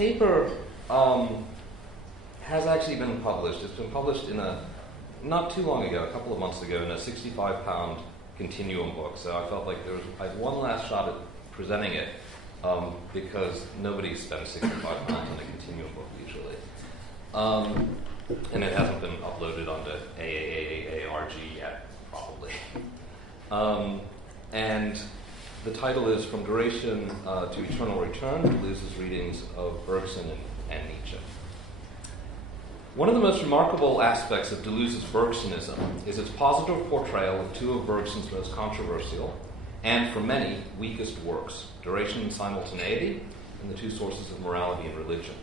paper has actually been published. It's been published not too long ago, a couple of months ago, in a 65-pound continuum book. So I felt like I had one last shot at presenting it, because nobody spends 65 pounds on a continuum book usually. And it hasn't been uploaded onto AAAARG yet, probably. And the title is From Duration to Eternal Return, Deleuze's Readings of Bergson and Nietzsche. One of the most remarkable aspects of Deleuze's Bergsonism is its positive portrayal of two of Bergson's most controversial, and for many, weakest works, Duration and Simultaneity, and The Two Sources of Morality and Religion.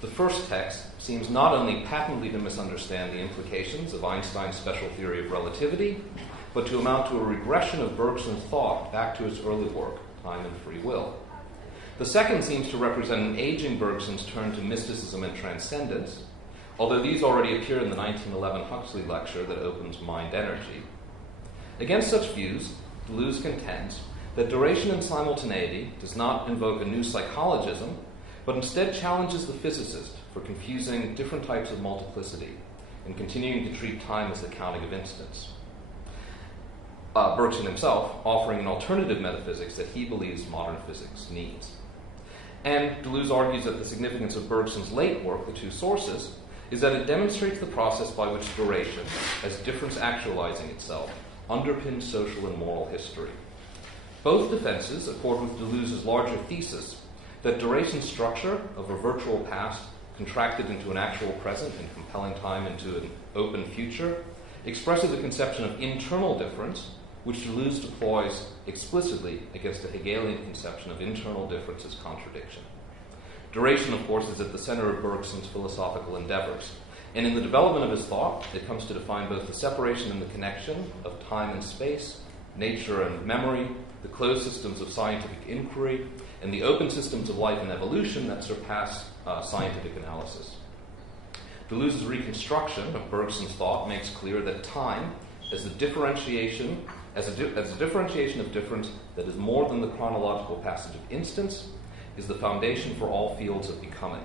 The first text seems not only patently to misunderstand the implications of Einstein's special theory of relativity, but to amount to a regression of Bergson's thought back to his early work, Time and Free Will. The second seems to represent an aging Bergson's turn to mysticism and transcendence, although these already appear in the 1911 Huxley lecture that opens Mind Energy. Against such views, Deleuze contends that Duration and Simultaneity does not invoke a new psychologism, but instead challenges the physicist for confusing different types of multiplicity and continuing to treat time as the counting of instants. Bergson himself offering an alternative metaphysics that he believes modern physics needs. And Deleuze argues that the significance of Bergson's late work, The Two Sources, is that it demonstrates the process by which duration, as difference actualizing itself, underpins social and moral history. Both defenses accord with Deleuze's larger thesis that duration's structure of a virtual past contracted into an actual present and compelling time into an open future expresses a conception of internal difference, which Deleuze deploys explicitly against the Hegelian conception of internal difference as contradiction. Duration, of course, is at the center of Bergson's philosophical endeavors, and in the development of his thought, it comes to define both the separation and the connection of time and space, nature and memory, the closed systems of scientific inquiry, and the open systems of life and evolution that surpass scientific analysis. Deleuze's reconstruction of Bergson's thought makes clear that time, as a differentiation of difference that is more than the chronological passage of instants, is the foundation for all fields of becoming.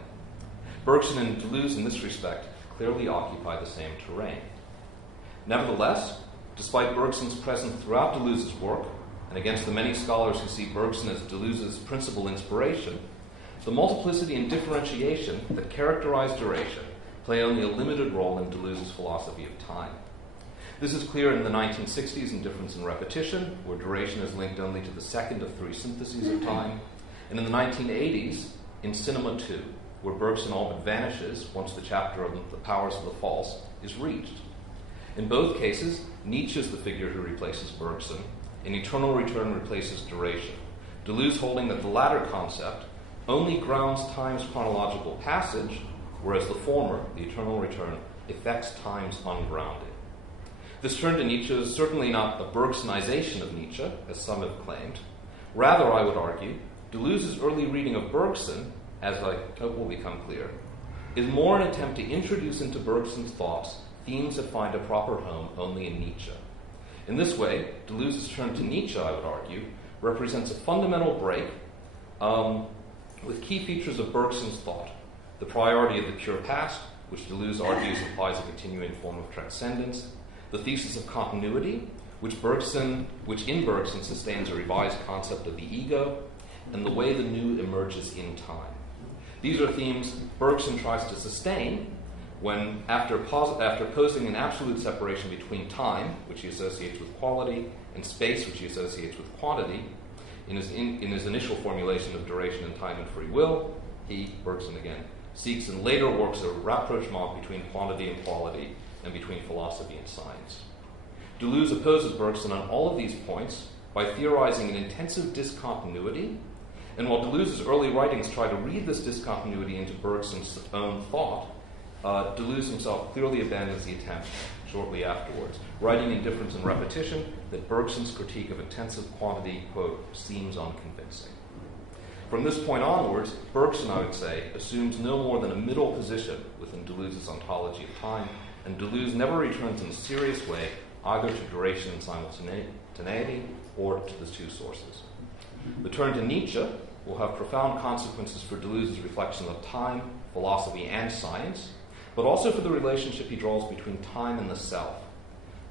Bergson and Deleuze, in this respect, clearly occupy the same terrain. Nevertheless, despite Bergson's presence throughout Deleuze's work, and against the many scholars who see Bergson as Deleuze's principal inspiration, the multiplicity and differentiation that characterize duration play only a limited role in Deleuze's philosophy of time. This is clear in the 1960s in Difference and Repetition, where duration is linked only to the second of three syntheses of time, and in the 1980s in Cinema 2, where Bergson all but vanishes once the chapter of The Powers of the False is reached. In both cases, Nietzsche is the figure who replaces Bergson, and Eternal Return replaces duration, Deleuze holding that the latter concept only grounds time's chronological passage, whereas the former, the Eternal Return, effects time's ungrounding. This turn to Nietzsche is certainly not a Bergsonization of Nietzsche, as some have claimed. Rather, I would argue, Deleuze's early reading of Bergson, as I hope will become clear, is more an attempt to introduce into Bergson's thoughts themes that find a proper home only in Nietzsche. In this way, Deleuze's turn to Nietzsche, I would argue, represents a fundamental break with key features of Bergson's thought: the priority of the pure past, which Deleuze argues implies a continuing form of transcendence, the thesis of continuity, which in Bergson sustains a revised concept of the ego, and the way the new emerges in time. These are themes Bergson tries to sustain when, after posing an absolute separation between time, which he associates with quality, and space, which he associates with quantity, in his initial formulation of duration and time and free will, he, Bergson again, seeks in later works a rapprochement between quantity and quality, and between philosophy and science. Deleuze opposes Bergson on all of these points by theorizing an intensive discontinuity, and while Deleuze's early writings try to read this discontinuity into Bergson's own thought, Deleuze himself clearly abandons the attempt shortly afterwards, writing in Difference and Repetition that Bergson's critique of intensive quantity, quote, seems unconvincing. From this point onwards, Bergson, I would say, assumes no more than a middle position within Deleuze's ontology of time, and Deleuze never returns in a serious way either to duration and simultaneity or to the two sources. The turn to Nietzsche, will have profound consequences for Deleuze's reflection of time, philosophy, and science, but also for the relationship he draws between time and the self.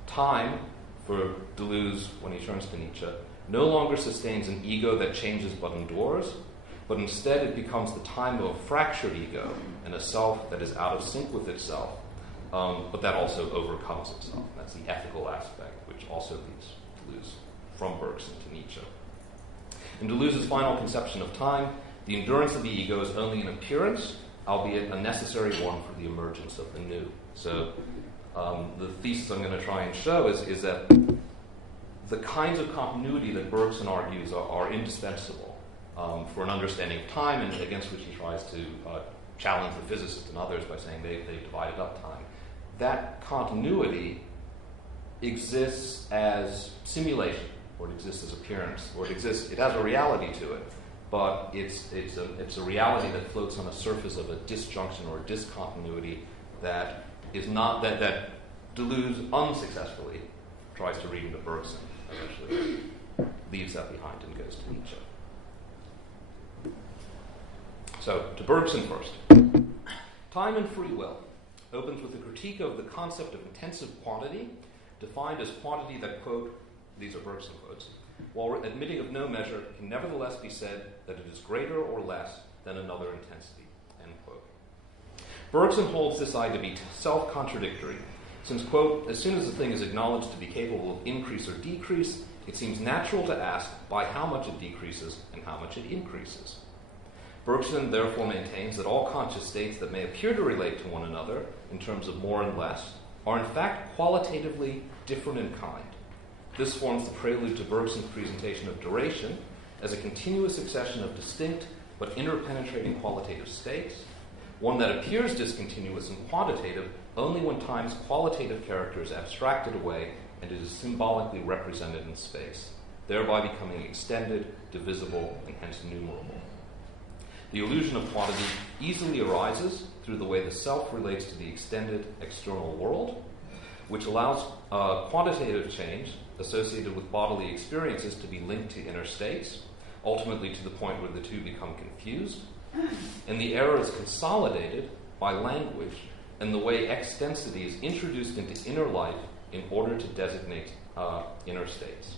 Time, for Deleuze, when he turns to Nietzsche, no longer sustains an ego that changes but endures, but instead it becomes the time of a fractured ego and a self that is out of sync with itself, but that also overcomes itself. That's the ethical aspect, which also leads Deleuze from Bergson to Nietzsche. In Deleuze's final conception of time, the endurance of the ego is only an appearance, albeit a necessary one for the emergence of the new. So the thesis I'm going to try and show is that the kinds of continuity that Bergson argues are indispensable for an understanding of time, and against which he tries to challenge the physicists and others by saying they divided up time. That continuity exists as simulation, or it exists as appearance, or it has a reality to it, but it's a reality that floats on the surface of a disjunction or a discontinuity that is not that Deleuze unsuccessfully tries to read into Bergson, eventually leaves that behind and goes to Nietzsche. So, to Bergson first. Time and Free Will opens with a critique of the concept of intensive quantity, defined as quantity that, quote, these are Bergson quotes, while admitting of no measure, can nevertheless be said that it is greater or less than another intensity, end quote. Bergson holds this idea to be self-contradictory, since, quote, as soon as a thing is acknowledged to be capable of increase or decrease, it seems natural to ask by how much it decreases and how much it increases. Bergson therefore maintains that all conscious states that may appear to relate to one another in terms of more and less are in fact qualitatively different in kind. This forms the prelude to Bergson's presentation of duration as a continuous succession of distinct but interpenetrating qualitative states, one that appears discontinuous and quantitative only when time's qualitative character is abstracted away and it is symbolically represented in space, thereby becoming extended, divisible, and hence numerable. The illusion of quantity easily arises through the way the self relates to the extended external world, which allows quantitative change associated with bodily experiences to be linked to inner states, ultimately to the point where the two become confused, and the error is consolidated by language and the way extensity is introduced into inner life in order to designate inner states.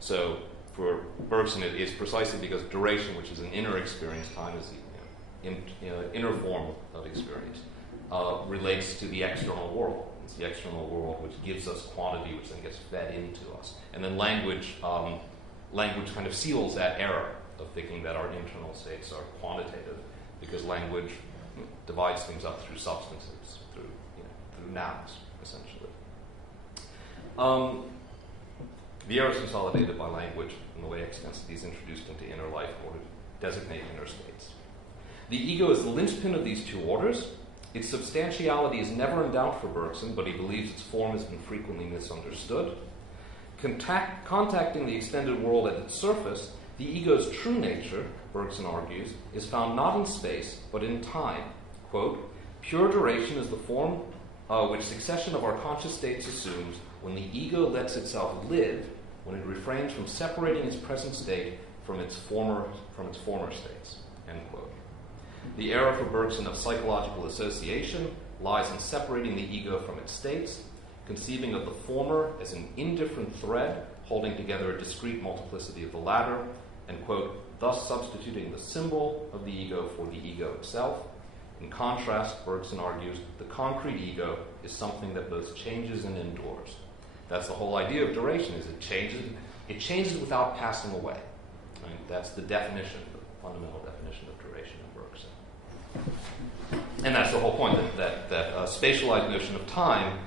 So for Bergson, it is precisely because duration, which is an inner experience, time is the inner form of experience, relates to the external world. It's the external world which gives us quantity, which then gets fed into us. And then language kind of seals that error of thinking that our internal states are quantitative, because language divides things up through substances, through nouns, essentially. The error is consolidated by language and the way extensity is introduced into inner life in order to designate inner states. The ego is the linchpin of these two orders. Its substantiality is never in doubt for Bergson, but he believes its form has been frequently misunderstood. Contacting the extended world at its surface, the ego's true nature, Bergson argues, is found not in space, but in time. Quote, pure duration is the form which succession of our conscious states assumes when the ego lets itself live, when it refrains from separating its present state from its former states, end quote. The error for Bergson of psychological association lies in separating the ego from its states, conceiving of the former as an indifferent thread holding together a discrete multiplicity of the latter, and, quote, thus substituting the symbol of the ego for the ego itself. In contrast, Bergson argues, the concrete ego is something that both changes and endures. That's the whole idea of duration, is it changes without passing away. I mean, that's the definition, the fundamental definition of duration in Bergson. And that's the whole point, that spatialized notion of time,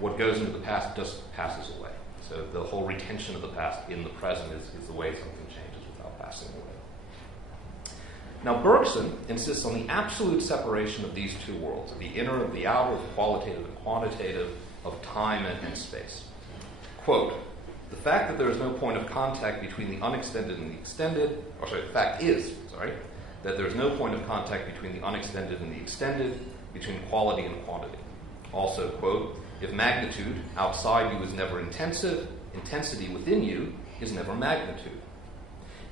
what goes into the past just passes away. So the whole retention of the past in the present is the way something changes without passing away. Now, Bergson insists on the absolute separation of these two worlds, the inner and the outer, the qualitative and quantitative, of time and space. Quote, the fact that there is no point of contact between the unextended and the extended, the fact is, that there is no point of contact between the unextended and the extended, between quality and quantity. Also, quote, if magnitude outside you is never intensive, intensity within you is never magnitude.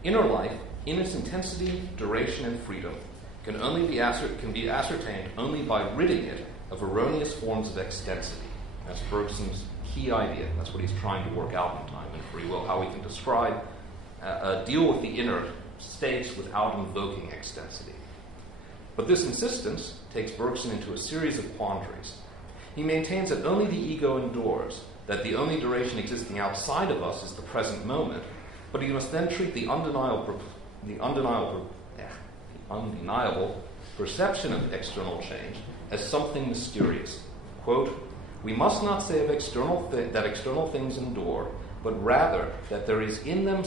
Inner life in its intensity, duration, and freedom, can be ascertained only by ridding it of erroneous forms of extensity. That's Bergson's key idea. That's what he's trying to work out in Time and Free Will, how we can describe, deal with the inner states without invoking extensity. But this insistence takes Bergson into a series of quandaries. He maintains that only the ego endures, that the only duration existing outside of us is the present moment, but he must then treat the undeniable perception of external change as something mysterious. Quote, "We must not say of that external things endure, but rather that there is in them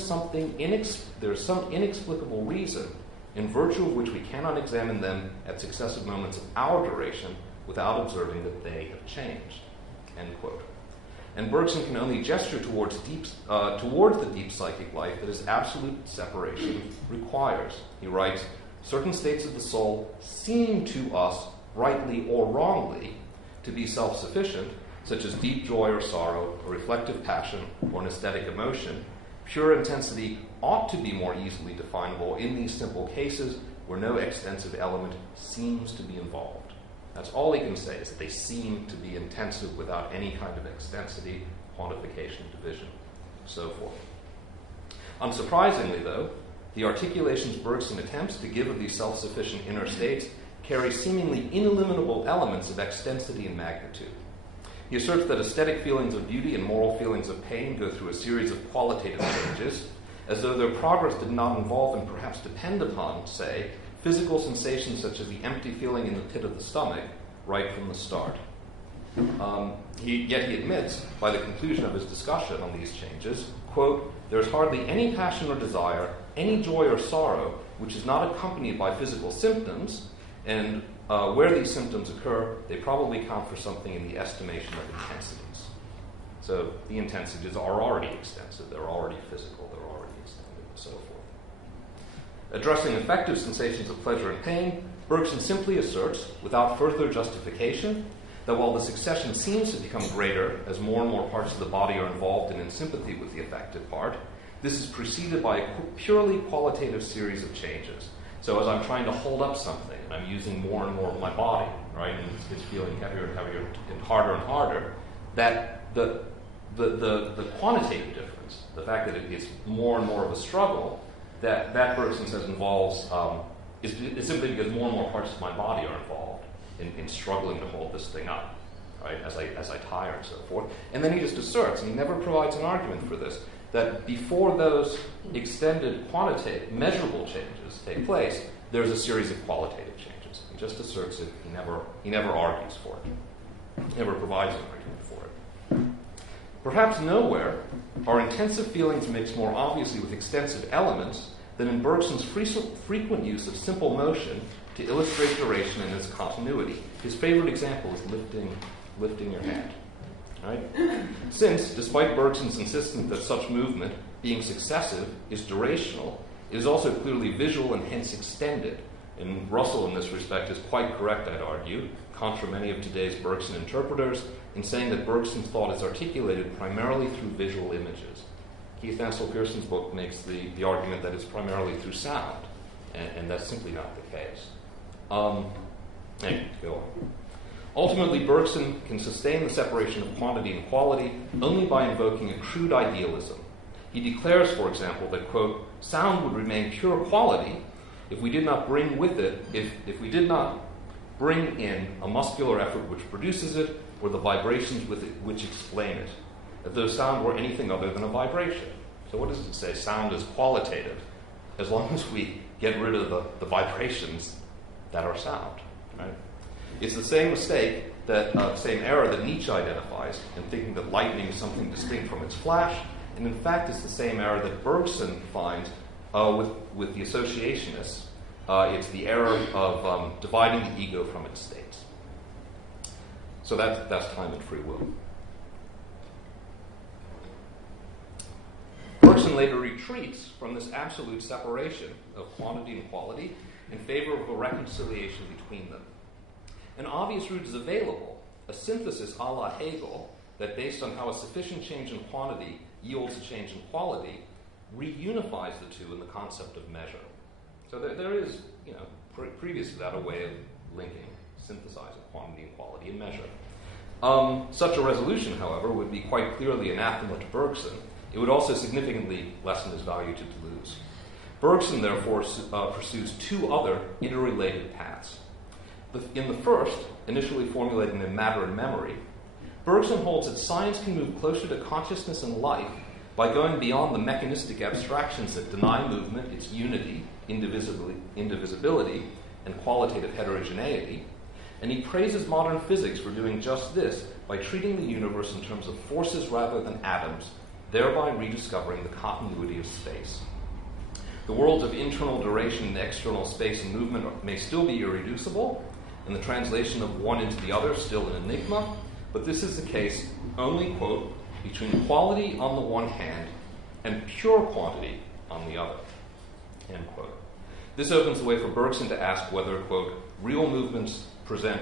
there is some inexplicable reason, in virtue of which we cannot examine them at successive moments of our duration without observing that they have changed." End quote. And Bergson can only gesture towards the deep psychic life that his absolute separation requires. He writes, "Certain states of the soul seem to us, rightly or wrongly, to be self-sufficient, such as deep joy or sorrow, a reflective passion, or an aesthetic emotion. Pure intensity ought to be more easily definable in these simple cases where no extensive element seems to be involved." That's all he can say, is that they seem to be intensive without any kind of extensity, quantification, division, so forth. Unsurprisingly, though, the articulations Bergson attempts to give of these self-sufficient inner states carry seemingly ineliminable elements of extensity and magnitude. He asserts that aesthetic feelings of beauty and moral feelings of pain go through a series of qualitative changes, as though their progress did not involve and perhaps depend upon, say, physical sensations such as the empty feeling in the pit of the stomach right from the start. Yet he admits, by the conclusion of his discussion on these changes, quote, "There is hardly any passion or desire, any joy or sorrow, which is not accompanied by physical symptoms, and where these symptoms occur, they probably count for something in the estimation of intensities." So the intensities are already extensive, they're already physical, they're already extended, and so forth. Addressing affective sensations of pleasure and pain, Bergson simply asserts, without further justification, that while the succession seems to become greater as more and more parts of the body are involved and in sympathy with the affected part, this is preceded by a purely qualitative series of changes. So as I'm trying to hold up something, and I'm using more and more of my body, right, and it's feeling heavier and heavier and harder, that the quantitative difference, the fact that it is more and more of a struggle, that Bergson says involves, is simply because more and more parts of my body are involved in struggling to hold this thing up, right, as I tire and so forth. And then he just asserts, and he never provides an argument for this, that before those extended quantitative, measurable changes take place, there's a series of qualitative changes. He just asserts it, he never argues for it. He never provides an argument for it. Perhaps nowhere are intensive feelings mixed more obviously with extensive elements than in Bergson's frequent use of simple motion to illustrate duration and its continuity. His favorite example is lifting your hand. Right? Since, despite Bergson's insistence that such movement, being successive, is durational, it is also clearly visual and hence extended. And Russell, in this respect, is quite correct, I'd argue, contra many of today's Bergson interpreters, in saying that Bergson's thought is articulated primarily through visual images. Keith Ansel Pearson's book makes the argument that it's primarily through sound, and that's simply not the case. Anyway, go on. Ultimately, Bergson can sustain the separation of quantity and quality only by invoking a crude idealism. He declares, for example, that, quote, "Sound would remain pure quality if we did not bring with it, if we did not bring in a muscular effort which produces it, or the vibrations with it which explain it, as though sound were anything other than a vibration." So what does it say? Sound is qualitative, as long as we get rid of the vibrations that are sound, right? It's the same mistake, same error that Nietzsche identifies in thinking that lightning is something distinct from its flash, and in fact it's the same error that Bergson finds with the associationists. It's the error of dividing the ego from its states. So that's Time and Free Will. Bergson later retreats from this absolute separation of quantity and quality in favor of a reconciliation between them. An obvious route is available, a synthesis a la Hegel, that based on how a sufficient change in quantity yields a change in quality, reunifies the two in the concept of measure. So there is, previous to that, a way of linking, synthesizing quantity and quality in measure. Such a resolution, however, would be quite clearly anathema to Bergson. It would also significantly lessen his value to Deleuze. Bergson, therefore, pursues two other interrelated paths. In the first, initially formulating in matter and memory, Bergson holds that science can move closer to consciousness and life by going beyond the mechanistic abstractions that deny movement its unity, indivisibility, and qualitative heterogeneity, and he praises modern physics for doing just this by treating the universe in terms of forces rather than atoms, thereby rediscovering the continuity of space. The worlds of internal duration and external space and movement may still be irreducible, and the translation of one into the other still an enigma, but this is the case only, quote, between quality on the one hand and pure quantity on the other, end quote. This opens the way for Bergson to ask whether, quote, real movements present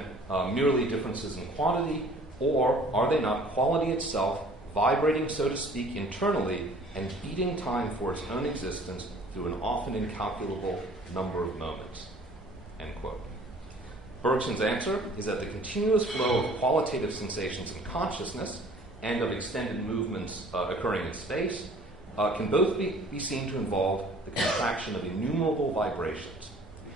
merely differences in quantity, or are they not quality itself, vibrating, so to speak, internally and beating time for its own existence through an often incalculable number of moments, end quote. Bergson's answer is that the continuous flow of qualitative sensations in consciousness and of extended movements occurring in space can both be seen to involve the contraction of innumerable vibrations.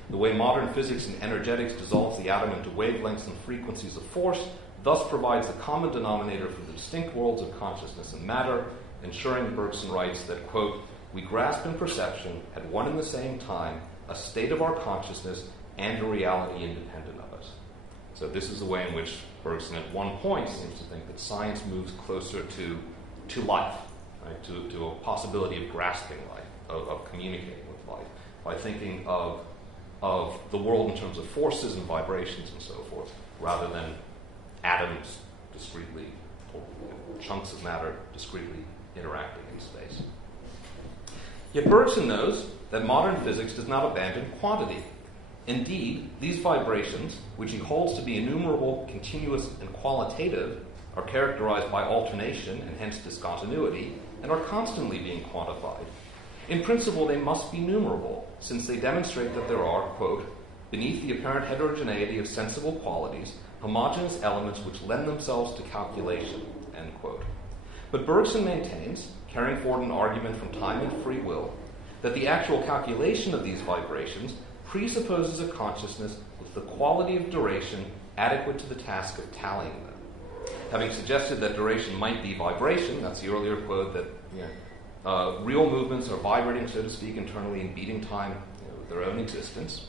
The way modern physics and energetics dissolves the atom into wavelengths and frequencies of force thus provides the common denominator for the distinct worlds of consciousness and matter, ensuring, Bergson writes, that, quote, we grasp in perception at one and the same time a state of our consciousness and a reality independent of us. So this is the way in which Bergson at one point seems to think that science moves closer to life, right? to a possibility of grasping life, of communicating with life, by thinking of the world in terms of forces and vibrations and so forth, rather than atoms discretely, or chunks of matter discretely interacting in space. Yet Bergson knows that modern physics does not abandon quantity. Indeed, these vibrations, which he holds to be innumerable, continuous, and qualitative, are characterized by alternation and hence discontinuity, and are constantly being quantified. In principle, they must be numerable, since they demonstrate that there are, quote, beneath the apparent heterogeneity of sensible qualities, homogeneous elements which lend themselves to calculation, end quote. But Bergson maintains, carrying forward an argument from time and free will, that the actual calculation of these vibrations presupposes a consciousness with the quality of duration adequate to the task of tallying them. Having suggested that duration might be vibration, that's the earlier quote that real movements are vibrating, so to speak, internally and beating time with their own existence,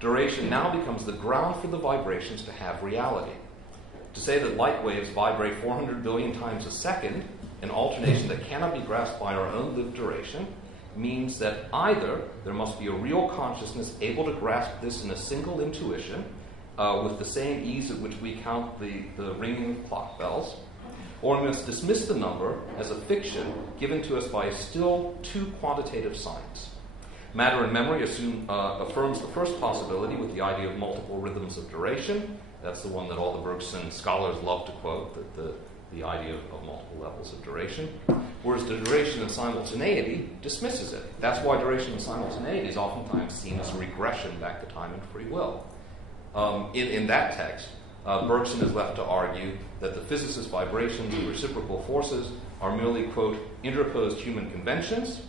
duration now becomes the ground for the vibrations to have reality. To say that light waves vibrate 400 billion times a second, an alternation that cannot be grasped by our own lived duration, means that either there must be a real consciousness able to grasp this in a single intuition, with the same ease at which we count the ringing of clock bells, or we must dismiss the number as a fiction given to us by a still too quantitative science. Matter and memory affirms the first possibility with the idea of multiple rhythms of duration. That's the one that all the Bergson scholars love to quote, the idea of multiple levels of duration. Whereas the duration and simultaneity dismisses it. That's why duration and simultaneity is oftentimes seen as a regression back to time and free will. In that text, Bergson is left to argue that the physicist's vibrations and reciprocal forces are merely, quote, interposed human conventions,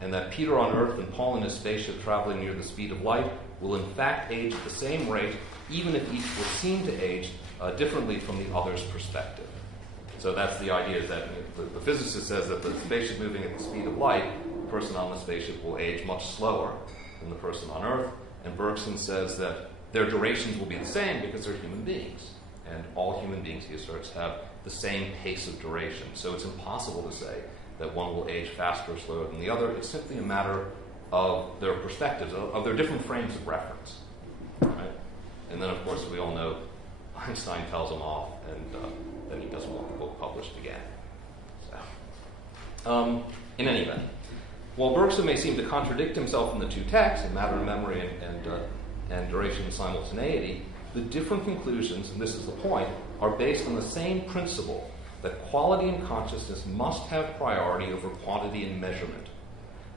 and that Peter on Earth and Paul in his spaceship traveling near the speed of light will in fact age at the same rate, even if each would seem to age differently from the other's perspective. So that's the idea, is that the physicist says that the spaceship moving at the speed of light, the person on the spaceship will age much slower than the person on Earth, and Bergson says that their durations will be the same because they're human beings. And all human beings, he asserts, have the same pace of duration. So it's impossible to say that one will age faster or slower than the other. It's simply a matter of their perspectives, of their different frames of reference. Right? And then, of course, we all know Einstein tells him off, and then he doesn't want the book published again. So, in any event, while Bergson may seem to contradict himself in the two texts, in matter and memory and duration and simultaneity, the different conclusions, and this is the point, are based on the same principle that quality and consciousness must have priority over quantity and measurement.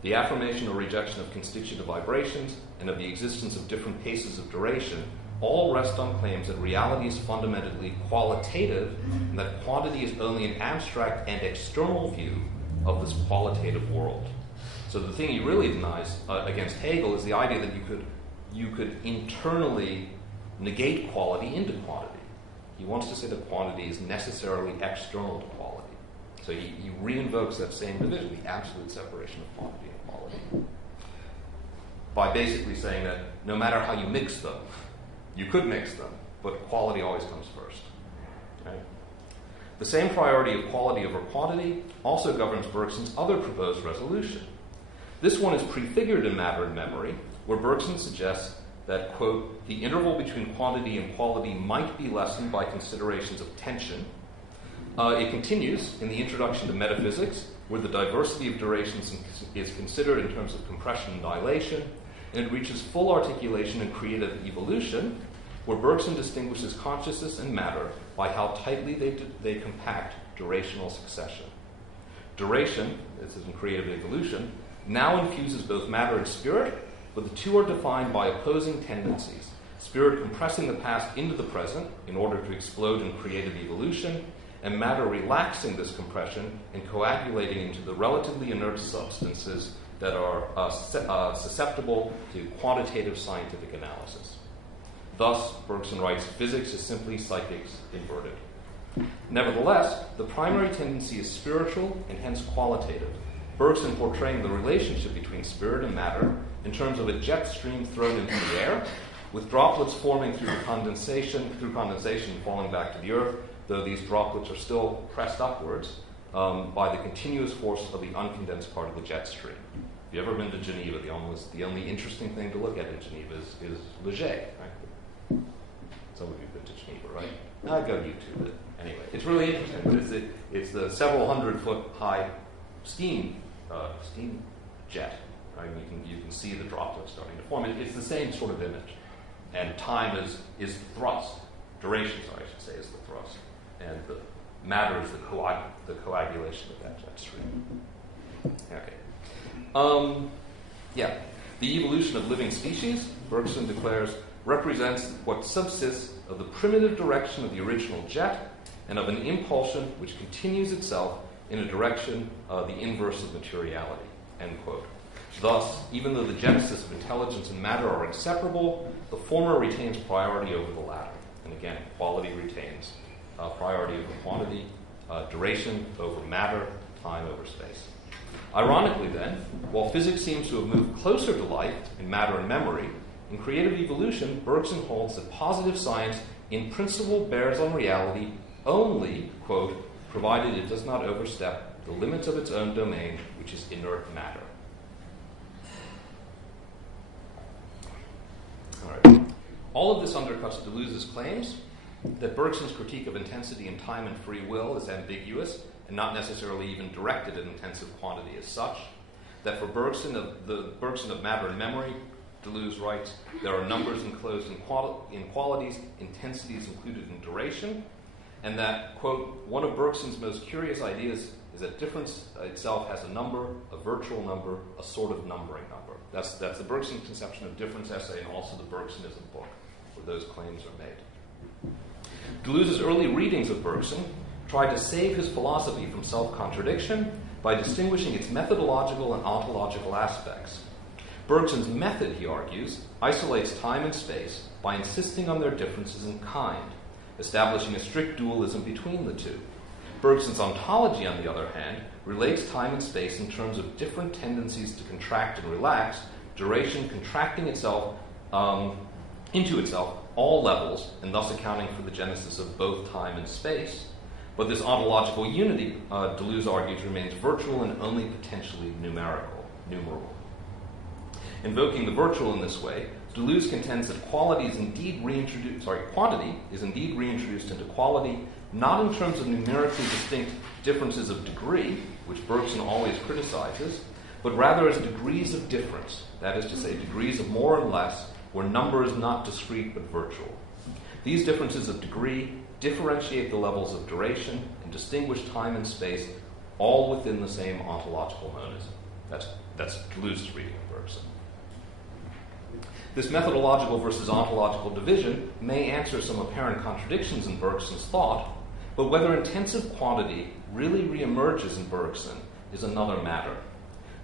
The affirmation or rejection of constitutive vibrations and of the existence of different paces of duration all rest on claims that reality is fundamentally qualitative and that quantity is only an abstract and external view of this qualitative world. So the thing he really denies against Hegel is the idea that you could internally negate quality into quantity. He wants to say that quantity is necessarily external to quality. So he reinvokes that same division, the absolute separation of quantity and quality, by basically saying that no matter how you mix them, you could mix them, but quality always comes first. Right? The same priority of quality over quantity also governs Bergson's other proposed resolution. This one is prefigured in Matter and Memory, where Bergson suggests that, quote, the interval between quantity and quality might be lessened by considerations of tension. It continues in the Introduction to Metaphysics, where the diversity of durations is considered in terms of compression and dilation, and it reaches full articulation in Creative Evolution, where Bergson distinguishes consciousness and matter by how tightly they compact durational succession. Duration, this is in Creative Evolution, now infuses both matter and spirit, but the two are defined by opposing tendencies. Spirit compressing the past into the present in order to explode in creative evolution, and matter relaxing this compression and coagulating into the relatively inert substances that are susceptible to quantitative scientific analysis. Thus, Bergson writes, physics is simply psychics inverted. Nevertheless, the primary tendency is spiritual and hence qualitative, Bergson portraying the relationship between spirit and matter in terms of a jet stream thrown into the air, with droplets forming through condensation falling back to the earth, though these droplets are still pressed upwards by the continuous force of the uncondensed part of the jet stream. If you've ever been to Geneva, the only interesting thing to look at in Geneva is Leger, right? Some of you have been to Geneva, right? I'd go YouTube it. Anyway, it's really interesting. It's the several hundred-foot high steam jet. Right? You can see the droplets starting to form. It's the same sort of image. And time is thrust. Duration, I should say, is the thrust. And the matter is the coagulation of that jet stream. Okay. The evolution of living species, Bergson declares, represents what subsists of the primitive direction of the original jet and of an impulsion which continues itself in a direction the inverse of materiality, end quote. Thus, even though the genesis of intelligence and matter are inseparable, the former retains priority over the latter. And again, quality retains priority over quantity, duration over matter, time over space. Ironically then, while physics seems to have moved closer to life in Matter and Memory, in Creative Evolution, Bergson holds that positive science in principle bears on reality only, quote, provided it does not overstep the limits of its own domain, which is inert matter. All right. All of this undercuts Deleuze's claims that Bergson's critique of intensity in time and free will is ambiguous and not necessarily even directed at intensive quantity as such. That for Bergson of Matter and Memory, Deleuze writes, there are numbers enclosed in qualities, intensities included in duration, and that, quote, one of Bergson's most curious ideas is that difference itself has a number, a virtual number, a sort of numbering number. That's the Bergson conception of difference essay and also the Bergsonism book, where those claims are made. Deleuze's early readings of Bergson tried to save his philosophy from self-contradiction by distinguishing its methodological and ontological aspects. Bergson's method, he argues, isolates time and space by insisting on their differences in kind, establishing a strict dualism between the two. Bergson's ontology, on the other hand, relates time and space in terms of different tendencies to contract and relax, duration contracting itself into itself, all levels, and thus accounting for the genesis of both time and space. But this ontological unity, Deleuze argues, remains virtual and only potentially numerable. Invoking the virtual in this way, Deleuze contends that quantity is indeed reintroduced into quality, not in terms of numerically distinct differences of degree, which Bergson always criticizes, but rather as degrees of difference, that is to say, degrees of more and less, where number is not discrete but virtual. These differences of degree differentiate the levels of duration and distinguish time and space all within the same ontological monism. That's Deleuze's reading of Bergson. This methodological versus ontological division may answer some apparent contradictions in Bergson's thought, but whether intensive quantity really reemerges in Bergson is another matter.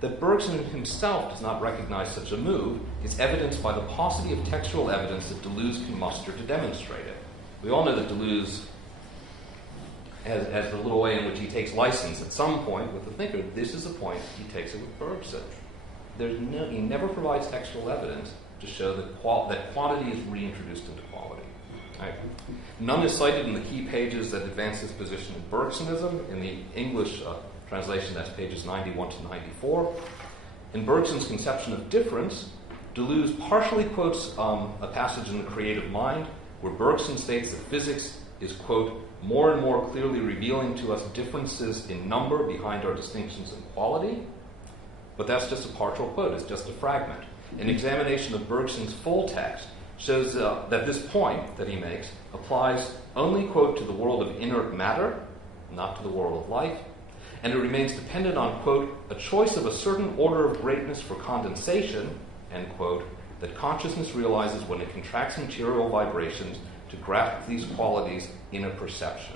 That Bergson himself does not recognize such a move is evidenced by the paucity of textual evidence that Deleuze can muster to demonstrate it. We all know that Deleuze has the little way in which he takes license at some point with the thinker. This is the point he takes it with Bergson. He never provides textual evidence to show that quantity is reintroduced into quality. Right? None is cited in the key pages that advance this position in Bergsonism. In the English translation, that's pages 91 to 94. In Bergson's conception of difference, Deleuze partially quotes a passage in The Creative Mind where Bergson states that physics is, quote, more and more clearly revealing to us differences in number behind our distinctions in quality. But that's just a partial quote. It's just a fragment. An examination of Bergson's full text shows that this point that he makes applies only, quote, to the world of inert matter, not to the world of life, and it remains dependent on, quote, a choice of a certain order of greatness for condensation, end quote, that consciousness realizes when it contracts material vibrations to grasp these qualities in a perception.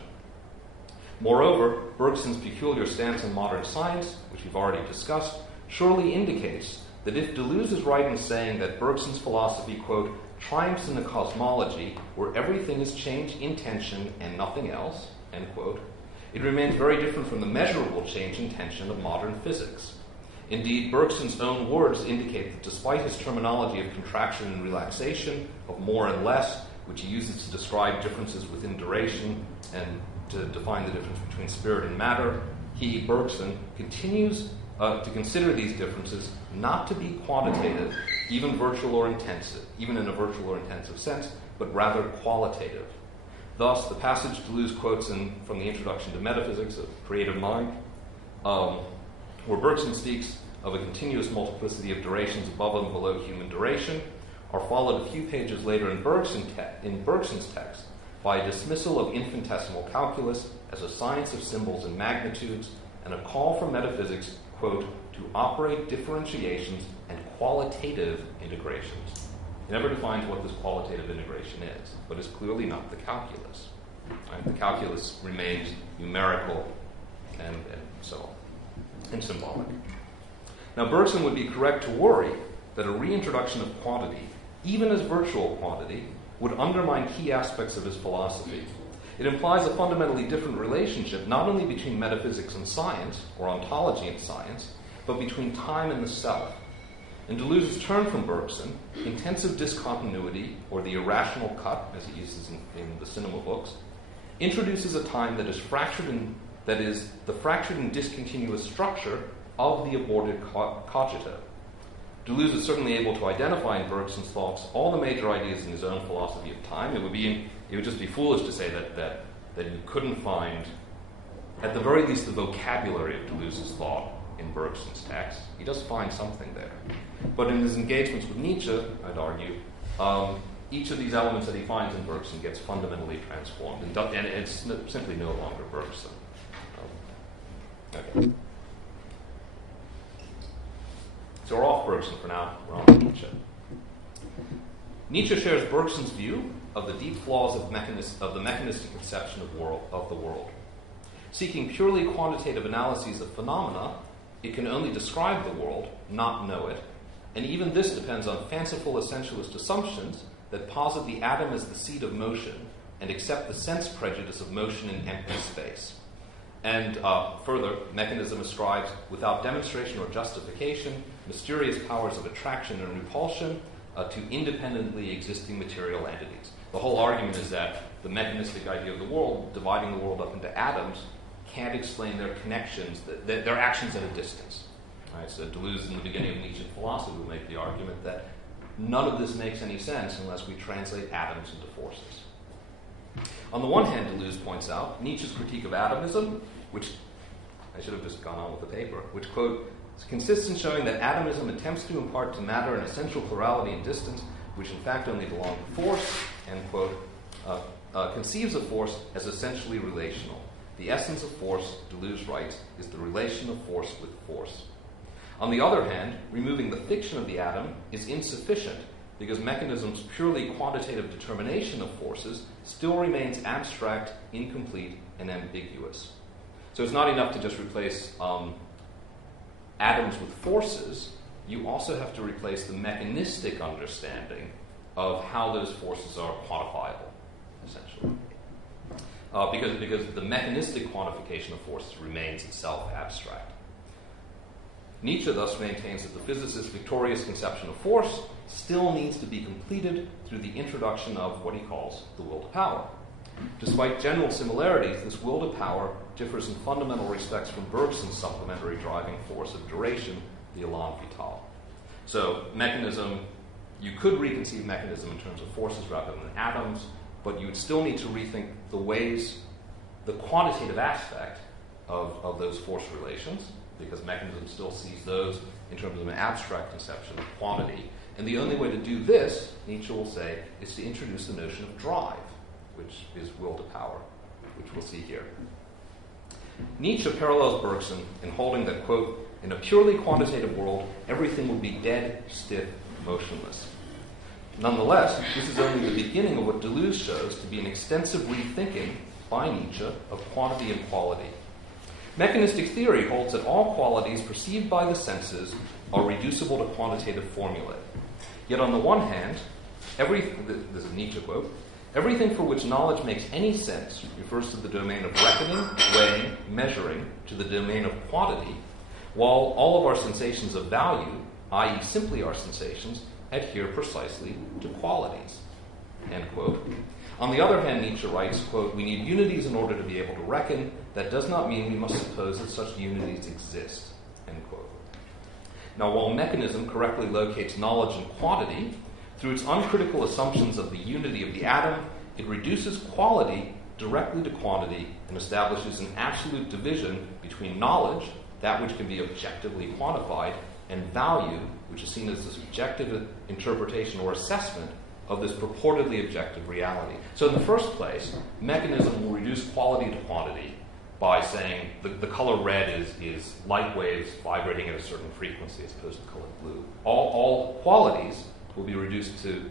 Moreover, Bergson's peculiar stance in modern science, which we've already discussed, surely indicates that if Deleuze is right in saying that Bergson's philosophy, quote, triumphs in a cosmology where everything is change in tension and nothing else, end quote, it remains very different from the measurable change in tension of modern physics. Indeed, Bergson's own words indicate that despite his terminology of contraction and relaxation, of more and less, which he uses to describe differences within duration and to define the difference between spirit and matter, he, Bergson, continues to consider these differences not to be quantitative, even in a virtual or intensive sense, but rather qualitative. Thus, the passage Deleuze quotes from the Introduction to Metaphysics of Creative Mind, where Bergson speaks of a continuous multiplicity of durations above and below human duration, are followed a few pages later in Bergson's text by a dismissal of infinitesimal calculus as a science of symbols and magnitudes, and a call for metaphysics, quote, to operate differentiations and qualitative integrations. He never defines what this qualitative integration is, but it's clearly not the calculus. Right? The calculus remains numerical and so on, and symbolic. Now, Bergson would be correct to worry that a reintroduction of quantity, even as virtual quantity, would undermine key aspects of his philosophy. It implies a fundamentally different relationship not only between metaphysics and science, or ontology and science, but between time and the self. In Deleuze's turn from Bergson, intensive discontinuity, or the irrational cut, as he uses in the cinema books, introduces a time that is the fractured and discontinuous structure of the aborted cogito. Deleuze is certainly able to identify in Bergson's thoughts all the major ideas in his own philosophy of time. It would just be foolish to say that you couldn't find, at the very least, the vocabulary of Deleuze's thought in Bergson's text. He does find something there. But in his engagements with Nietzsche, I'd argue, each of these elements that he finds in Bergson gets fundamentally transformed, and it's simply no longer Bergson. Okay. So we're off Bergson for now. We're on to Nietzsche. Nietzsche shares Bergson's view of the deep flaws of the mechanistic conception of the world. Seeking purely quantitative analyses of phenomena, it can only describe the world, not know it, and even this depends on fanciful essentialist assumptions that posit the atom as the seat of motion and accept the sense prejudice of motion in empty space. And further, mechanism ascribes, without demonstration or justification, mysterious powers of attraction and repulsion to independently existing material entities. The whole argument is that the mechanistic idea of the world, dividing the world up into atoms, can't explain their connections, their actions at a distance. Right? So Deleuze, in the beginning of Nietzschean philosophy, will make the argument that none of this makes any sense unless we translate atoms into forces. On the one hand, Deleuze points out Nietzsche's critique of atomism, which I should have just gone on with the paper, which, quote, consists in showing that atomism attempts to impart to matter an essential plurality and distance, which in fact only belong to force, end quote, conceives of force as essentially relational. The essence of force, Deleuze writes, is the relation of force with force. On the other hand, removing the fiction of the atom is insufficient because mechanism's purely quantitative determination of forces still remains abstract, incomplete, and ambiguous. So it's not enough to just replace atoms with forces. You also have to replace the mechanistic understanding of how those forces are quantifiable, essentially. Because the mechanistic quantification of forces remains itself abstract. Nietzsche thus maintains that the physicist's victorious conception of force still needs to be completed through the introduction of what he calls the will to power. Despite general similarities, this will to power differs in fundamental respects from Bergson's supplementary driving force of duration, the élan vital. So mechanism, you could reconceive mechanism in terms of forces rather than atoms, but you would still need to rethink the ways, the quantitative aspect of those force relations, because mechanism still sees those in terms of an abstract conception of quantity. And the only way to do this, Nietzsche will say, is to introduce the notion of drive, which is will to power, which we'll see here. Nietzsche parallels Bergson in holding that, quote, in a purely quantitative world, everything would be dead, stiff, motionless. Nonetheless, this is only the beginning of what Deleuze shows to be an extensive rethinking by Nietzsche of quantity and quality. Mechanistic theory holds that all qualities perceived by the senses are reducible to quantitative formulae. Yet on the one hand, this is Nietzsche quote, everything for which knowledge makes any sense refers to the domain of reckoning, weighing, measuring, to the domain of quantity, while all of our sensations of value, i.e. simply our sensations, adhere precisely to qualities, end quote. On the other hand, Nietzsche writes, quote, we need unities in order to be able to reckon. That does not mean we must suppose that such unities exist, end quote. Now, while mechanism correctly locates knowledge and quantity, through its uncritical assumptions of the unity of the atom, it reduces quality directly to quantity and establishes an absolute division between knowledge, that which can be objectively quantified, and value, which is seen as the subjective interpretation or assessment of this purportedly objective reality. So in the first place, mechanism will reduce quality to quantity by saying the color red is light waves vibrating at a certain frequency as opposed to color blue. All qualities will be reduced to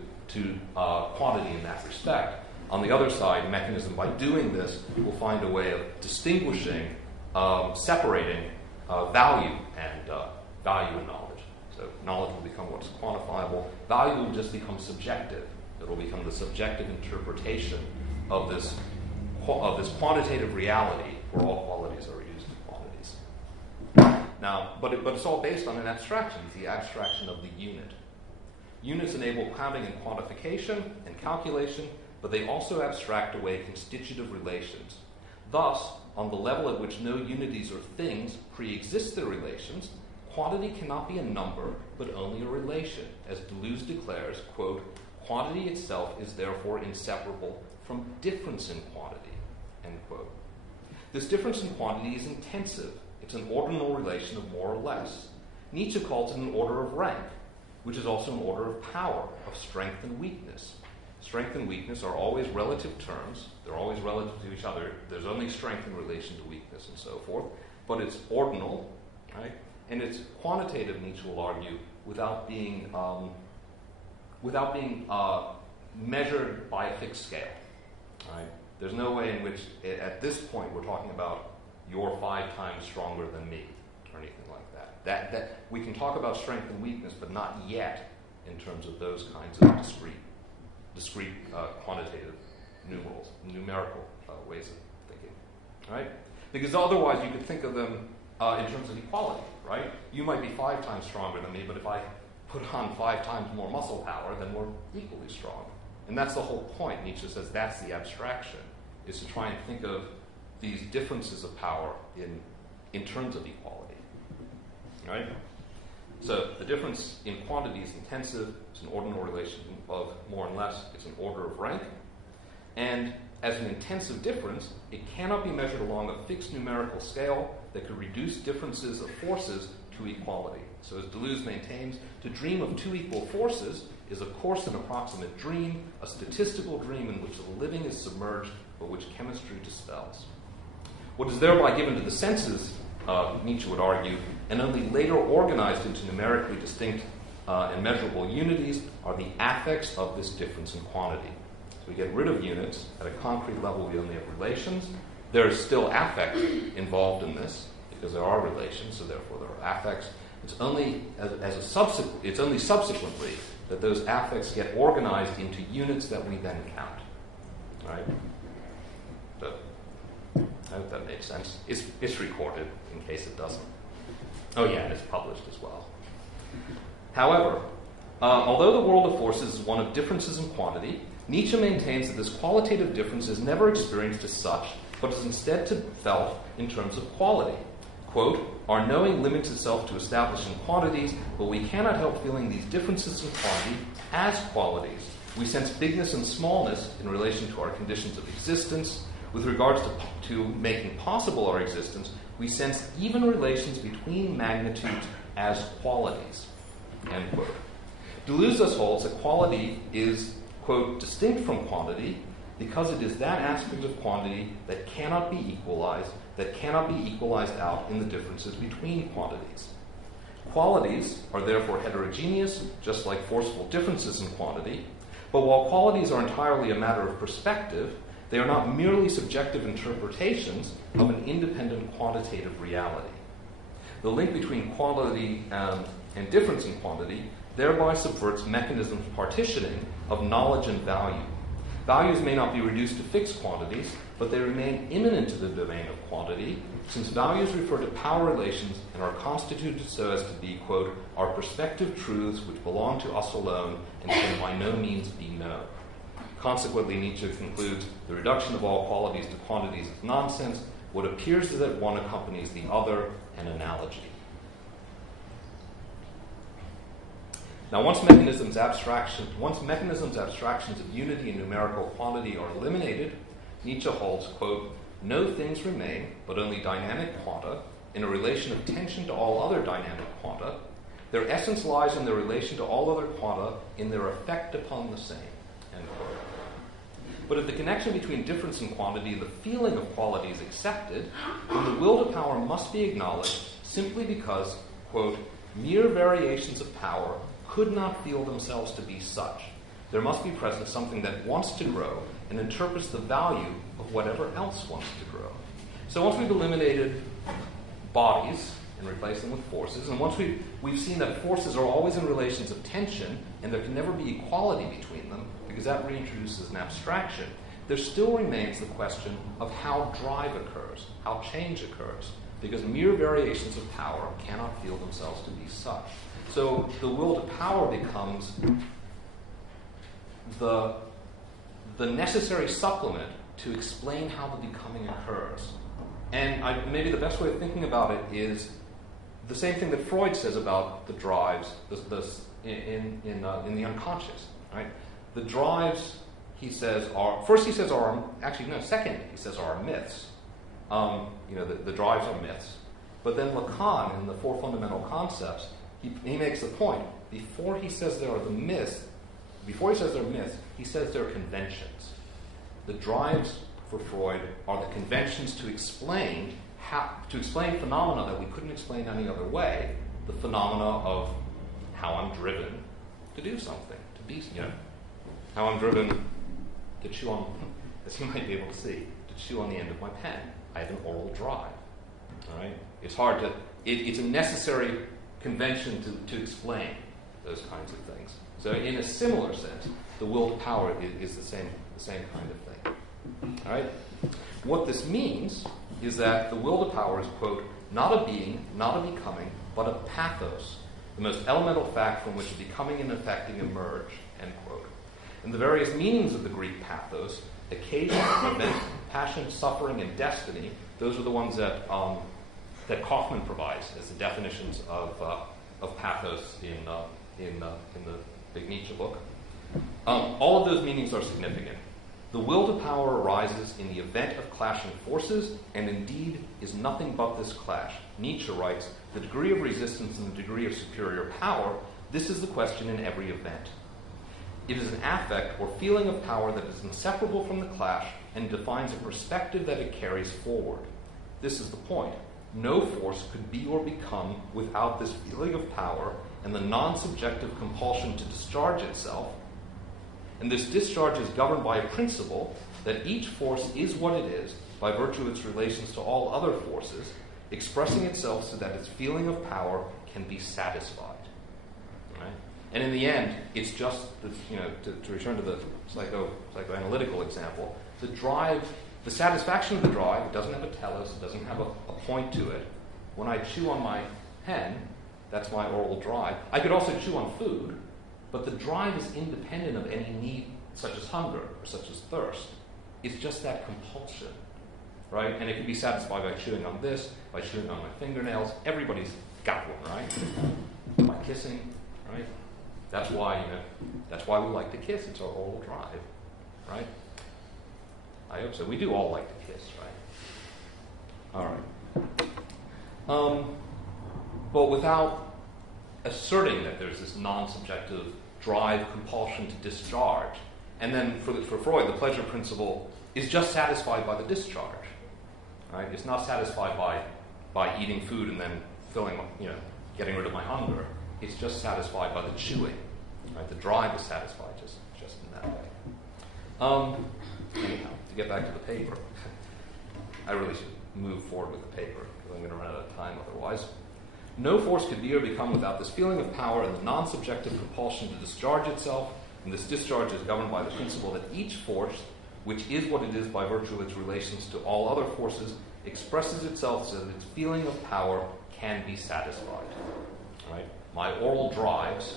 quantity in that respect. On the other side, mechanism, by doing this, will find a way of distinguishing, separating value and knowledge. So knowledge will become what's quantifiable. Value will just become subjective. It will become the subjective interpretation of this quantitative reality where all qualities are reduced to quantities. Now, but it's all based on an abstraction. It's the abstraction of the unit. Units enable counting and quantification and calculation, but they also abstract away constitutive relations. Thus, on the level at which no unities or things pre-exist their relations, quantity cannot be a number, but only a relation. As Deleuze declares, quote, quantity itself is therefore inseparable from difference in quantity, end quote. This difference in quantity is intensive. It's an ordinal relation of more or less. Nietzsche calls it an order of rank, which is also an order of power, of strength and weakness. Strength and weakness are always relative terms. They're always relative to each other. There's only strength in relation to weakness and so forth. But it's ordinal, right? And it's quantitative, Nietzsche will argue, without being measured by a fixed scale. Right? There's no way in which, at this point, we're talking about you're 5 times stronger than me, or anything like that. That we can talk about strength and weakness, but not yet in terms of those kinds of discrete quantitative numerical ways of thinking. Right? Because otherwise, you could think of them in terms of equality. Right? You might be 5 times stronger than me, but if I put on 5 times more muscle power, then we're equally strong. And that's the whole point. Nietzsche says that's the abstraction, is to try and think of these differences of power in terms of equality. Right? So the difference in quantity is intensive. It's an ordinal relation of more and less. It's an order of rank. And as an intensive difference, it cannot be measured along a fixed numerical scale that could reduce differences of forces to equality. So as Deleuze maintains, to dream of 2 equal forces is a coarse and approximate dream, a statistical dream in which the living is submerged, but which chemistry dispels. What is thereby given to the senses Nietzsche would argue, and only later organized into numerically distinct and measurable unities are the affects of this difference in quantity. So we get rid of units. At a concrete level, we only have relations. There is still affect involved in this, because there are relations, so therefore there are affects. It's only it's only subsequently that those affects get organized into units that we then count. All right? So I hope that makes sense. It's recorded in case it doesn't. Oh yeah, and it's published as well. However, although the world of forces is one of differences in quantity, Nietzsche maintains that this qualitative difference is never experienced as such, but is instead felt in terms of quality. Quote, our knowing limits itself to establishing quantities, but we cannot help feeling these differences in quantity as qualities. We sense bigness and smallness in relation to our conditions of existence. With regards to making possible our existence, we sense even relations between magnitudes as qualities. End quote. Deleuze thus holds that quality is, quote, distinct from quantity because it is that aspect of quantity that cannot be equalized out in the differences between quantities. Qualities are therefore heterogeneous, just like forceful differences in quantity, but while qualities are entirely a matter of perspective, they are not merely subjective interpretations of an independent quantitative reality. The link between quality and difference in quantity thereby subverts mechanisms of partitioning of knowledge and value. Values may not be reduced to fixed quantities, but they remain immanent to the domain of quantity, since values refer to power relations and are constituted so as to be, quote, our perspective truths which belong to us alone and can by no means be known. Consequently, Nietzsche concludes the reduction of all qualities to quantities is nonsense. What appears is that one accompanies the other, an analogy. Now, once mechanisms' abstractions of unity and numerical quantity are eliminated, Nietzsche holds, quote, no things remain, but only dynamic quanta, in a relation of tension to all other dynamic quanta. Their essence lies in their relation to all other quanta, in their effect upon the same, end quote. But if the connection between difference in quantity and the feeling of quality is accepted, then the will to power must be acknowledged simply because, quote, mere variations of power could not feel themselves to be such. There must be present something that wants to grow and interprets the value of whatever else wants to grow. So once we've eliminated bodies and replaced them with forces, and once we've seen that forces are always in relations of tension and there can never be equality between them, because that reintroduces an abstraction, there still remains the question of how drive occurs, how change occurs, because mere variations of power cannot feel themselves to be such. So the will to power becomes the necessary supplement to explain how the becoming occurs. And maybe the best way of thinking about it is the same thing that Freud says about the drives in the unconscious. Right? The drives, he says, are myths. The drives are myths. But then Lacan, in the Four Fundamental Concepts, he makes the point, before he says they're myths, he says they're conventions. The drives for Freud are the conventions to explain phenomena that we couldn't explain any other way, the phenomena of how I'm driven to do something, to be, how I'm driven to chew on, as you might be able to see, to chew on the end of my pen. I have an oral drive. All right? It's hard to, it's a necessary convention to explain those kinds of things. So in a similar sense, the will to power is the same kind of thing. All right? What this means is that the will to power is, quote, not a being, not a becoming, but a pathos, the most elemental fact from which a becoming and affecting emerge, end quote. And the various meanings of the Greek pathos, occasion, event, passion, suffering, and destiny, those are the ones that Kaufman provides as the definitions of pathos in the big Nietzsche book. All of those meanings are significant. The will to power arises in the event of clashing forces, and indeed is nothing but this clash. Nietzsche writes, the degree of resistance and the degree of superior power, this is the question in every event. It is an affect or feeling of power that is inseparable from the clash and defines a perspective that it carries forward. This is the point. no force could be or become without this feeling of power and the non-subjective compulsion to discharge itself. And this discharge is governed by a principle that each force is what it is by virtue of its relations to all other forces, expressing itself so that its feeling of power can be satisfied. Right? And in the end, it's just, to return to the psychoanalytical example, the drive, the satisfaction of the drive, it doesn't have a telos, it doesn't have a point to it. When I chew on my pen, that's my oral drive. I could also chew on food, but the drive is independent of any need such as hunger or such as thirst. It's just that compulsion, right? And it can be satisfied by chewing on this, by chewing on my fingernails. Everybody's got one, right? By kissing, right? That's why we like to kiss. It's our oral drive, right? I hope so. We do all like to kiss, right? All right. But without asserting that there's this non-subjective drive, compulsion to discharge, and then for Freud, the pleasure principle is just satisfied by the discharge, right? It's not satisfied by eating food and then getting rid of my hunger. It's just satisfied by the chewing, right? The drive is satisfied just in that way. Anyhow, to get back to the paper, I really should move forward with the paper because I'm going to run out of time otherwise. No force could be or become without this feeling of power and the non-subjective compulsion to discharge itself, and this discharge is governed by the principle that each force, which is what it is by virtue of its relations to all other forces, expresses itself so that its feeling of power can be satisfied. Right? My oral drives,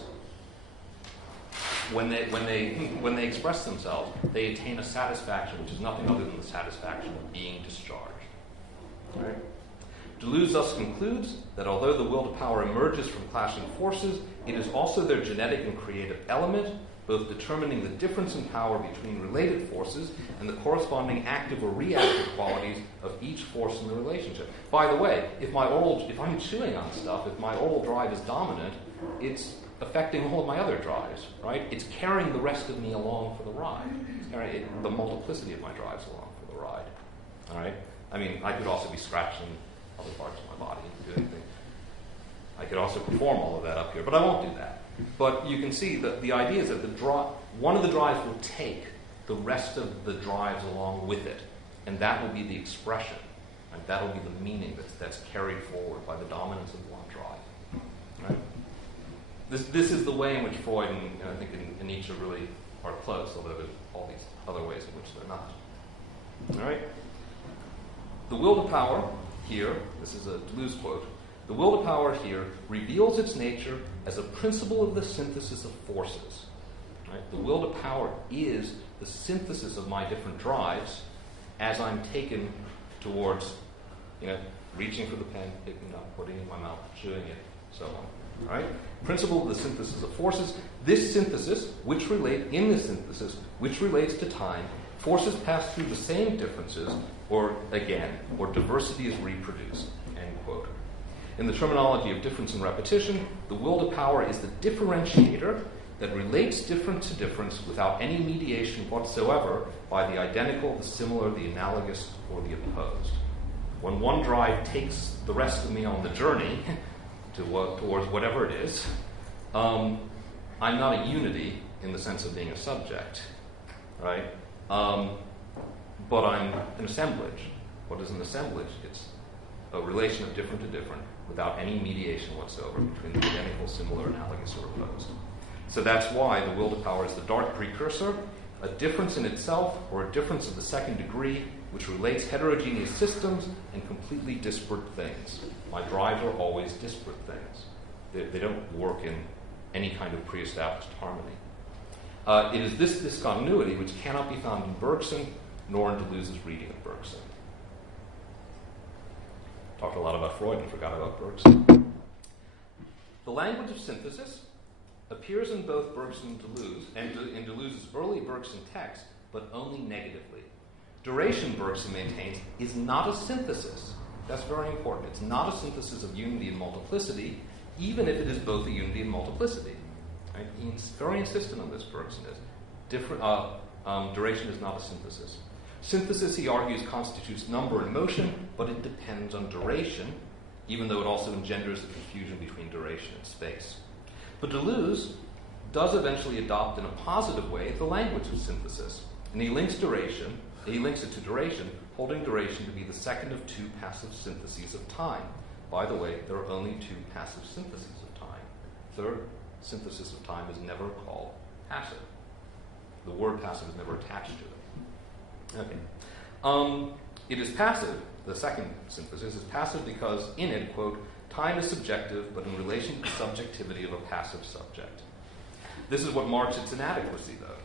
when they express themselves, they attain a satisfaction which is nothing other than the satisfaction of being discharged. Right? Deleuze thus concludes that although the will to power emerges from clashing forces, it is also their genetic and creative element, both determining the difference in power between related forces and the corresponding active or reactive qualities of each force in the relationship. By the way, if I'm chewing on stuff, if my oral drive is dominant, it's affecting all of my other drives, right? It's carrying the rest of me along for the ride. It's carrying the multiplicity of my drives along for the ride. All right? I mean, I could also be scratching other parts of my body and do anything. I could also perform all of that up here, but I won't do that. But you can see that the idea is that one of the drives will take the rest of the drives along with it, and that will be the expression. Right? That will be the meaning that's carried forward by the dominance of one drive. Right? This is the way in which Freud and I think and Nietzsche really are close, although there's all these other ways in which they're not. All right? The will to power here, this is a Deleuze quote, the will to power here reveals its nature as a principle of the synthesis of forces. Right? The will to power is the synthesis of my different drives as I'm taken towards, reaching for the pen, picking it up, putting it in my mouth, chewing it, so on. Right? Principle of the synthesis of forces. This synthesis, which relates to time, forces pass through the same differences, or diversity is reproduced. End quote. In the terminology of difference and repetition, the will to power is the differentiator that relates difference to difference without any mediation whatsoever by the identical, the similar, the analogous, or the opposed. When one drive takes the rest of me on the journey towards whatever it is, I'm not a unity in the sense of being a subject, right? But I'm an assemblage. What is an assemblage? It's a relation of different to different without any mediation whatsoever between the identical, similar, analogous, or opposed. So that's why the will to power is the dark precursor, a difference in itself or a difference of the second degree which relates heterogeneous systems and completely disparate things. My drives are always disparate things. They don't work in any kind of pre-established harmony. It is this discontinuity which cannot be found in Bergson nor in Deleuze's reading of Bergson. Talked a lot about Freud and forgot about Bergson. The language of synthesis appears in both Bergson and Deleuze, and in Deleuze's early Bergson text, but only negatively. Duration, Bergson maintains, is not a synthesis. That's very important. It's not a synthesis of unity and multiplicity, even if it is both a unity and multiplicity. Right? He's very insistent on this, Bergson is. Duration is not a synthesis. Synthesis, he argues, constitutes number and motion, but it depends on duration, even though it also engenders a confusion between duration and space. But Deleuze does eventually adopt in a positive way the language of synthesis, and he links it to duration, holding duration to be the second of two passive syntheses of time. By the way, there are only two passive syntheses of time. Third synthesis of time is never called passive. The word passive is never attached to it. Okay. It is passive, the second synthesis is passive because in it, quote, time is subjective, but in relation to the subjectivity of a passive subject. This is what marks its inadequacy, though.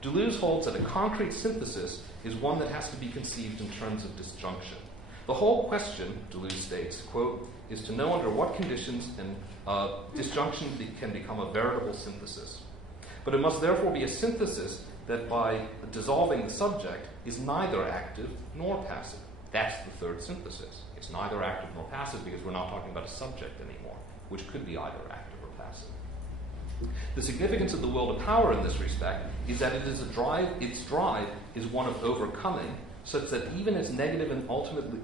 Deleuze holds that a concrete synthesis is one that has to be conceived in terms of disjunction. The whole question, Deleuze states, quote, is to know under what conditions disjunction can become a veritable synthesis. But it must therefore be a synthesis that by dissolving the subject is neither active nor passive. That's the third synthesis. It's neither active nor passive because we're not talking about a subject anymore, which could be either active or passive. The significance of the will to power in this respect is that its drive is one of overcoming, such that even its negative and ultimately,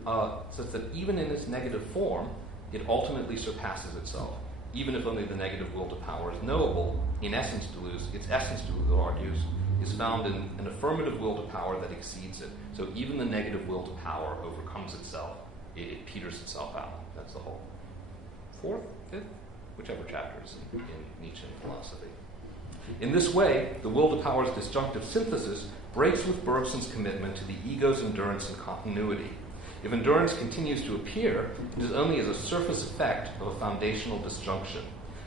such that even in its negative form, it ultimately surpasses itself. Even if only the negative will to power is knowable, its essence, Deleuze argues, is found in an affirmative will to power that exceeds it. So even the negative will to power overcomes itself. It peters itself out. That's the whole fourth, fifth, whichever chapter is in Nietzschean philosophy. In this way, the will to power's disjunctive synthesis breaks with Bergson's commitment to the ego's endurance and continuity. If endurance continues to appear, it is only as a surface effect of a foundational disjunction.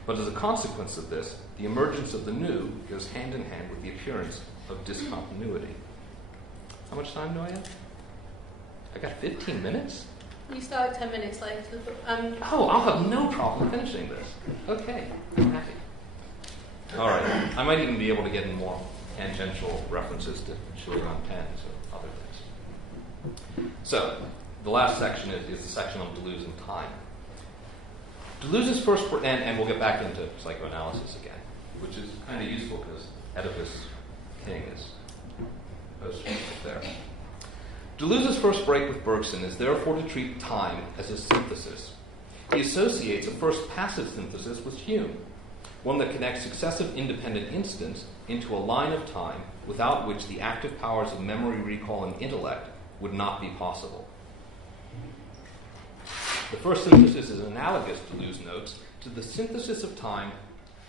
But as a consequence of this, the emergence of the new goes hand in hand with the appearance of discontinuity. How much time do I have? I got 15 minutes? You started 10 minutes late. I'll have no problem finishing this. Okay, I'm happy. All right, I might even be able to get in more tangential references to Schiller on tens or other things. So, the last section is the section on Deleuze and time. Deleuze's first, and we'll get back into psychoanalysis again, which is kind of useful because Oedipus King is posted there. Deleuze's first break with Bergson is therefore to treat time as a synthesis. He associates a first passive synthesis with Hume, one that connects successive independent instants into a line of time without which the active powers of memory, recall, and intellect would not be possible. The first synthesis is analogous, Deleuze notes, to the synthesis of time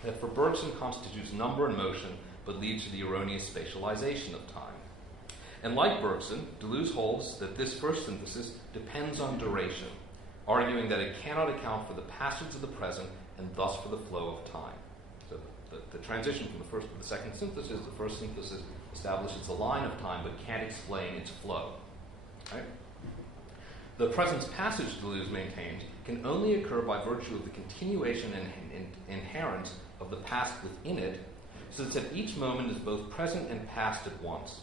that for Bergson constitutes number and motion but leads to the erroneous spatialization of time. And like Bergson, Deleuze holds that this first synthesis depends on duration, arguing that it cannot account for the passage of the present and thus for the flow of time. So the transition from the first to the second synthesis, the first synthesis establishes a line of time but can't explain its flow. Right? The present's passage, Deleuze maintains, can only occur by virtue of the continuation and inherence of the past within it, so that each moment is both present and past at once.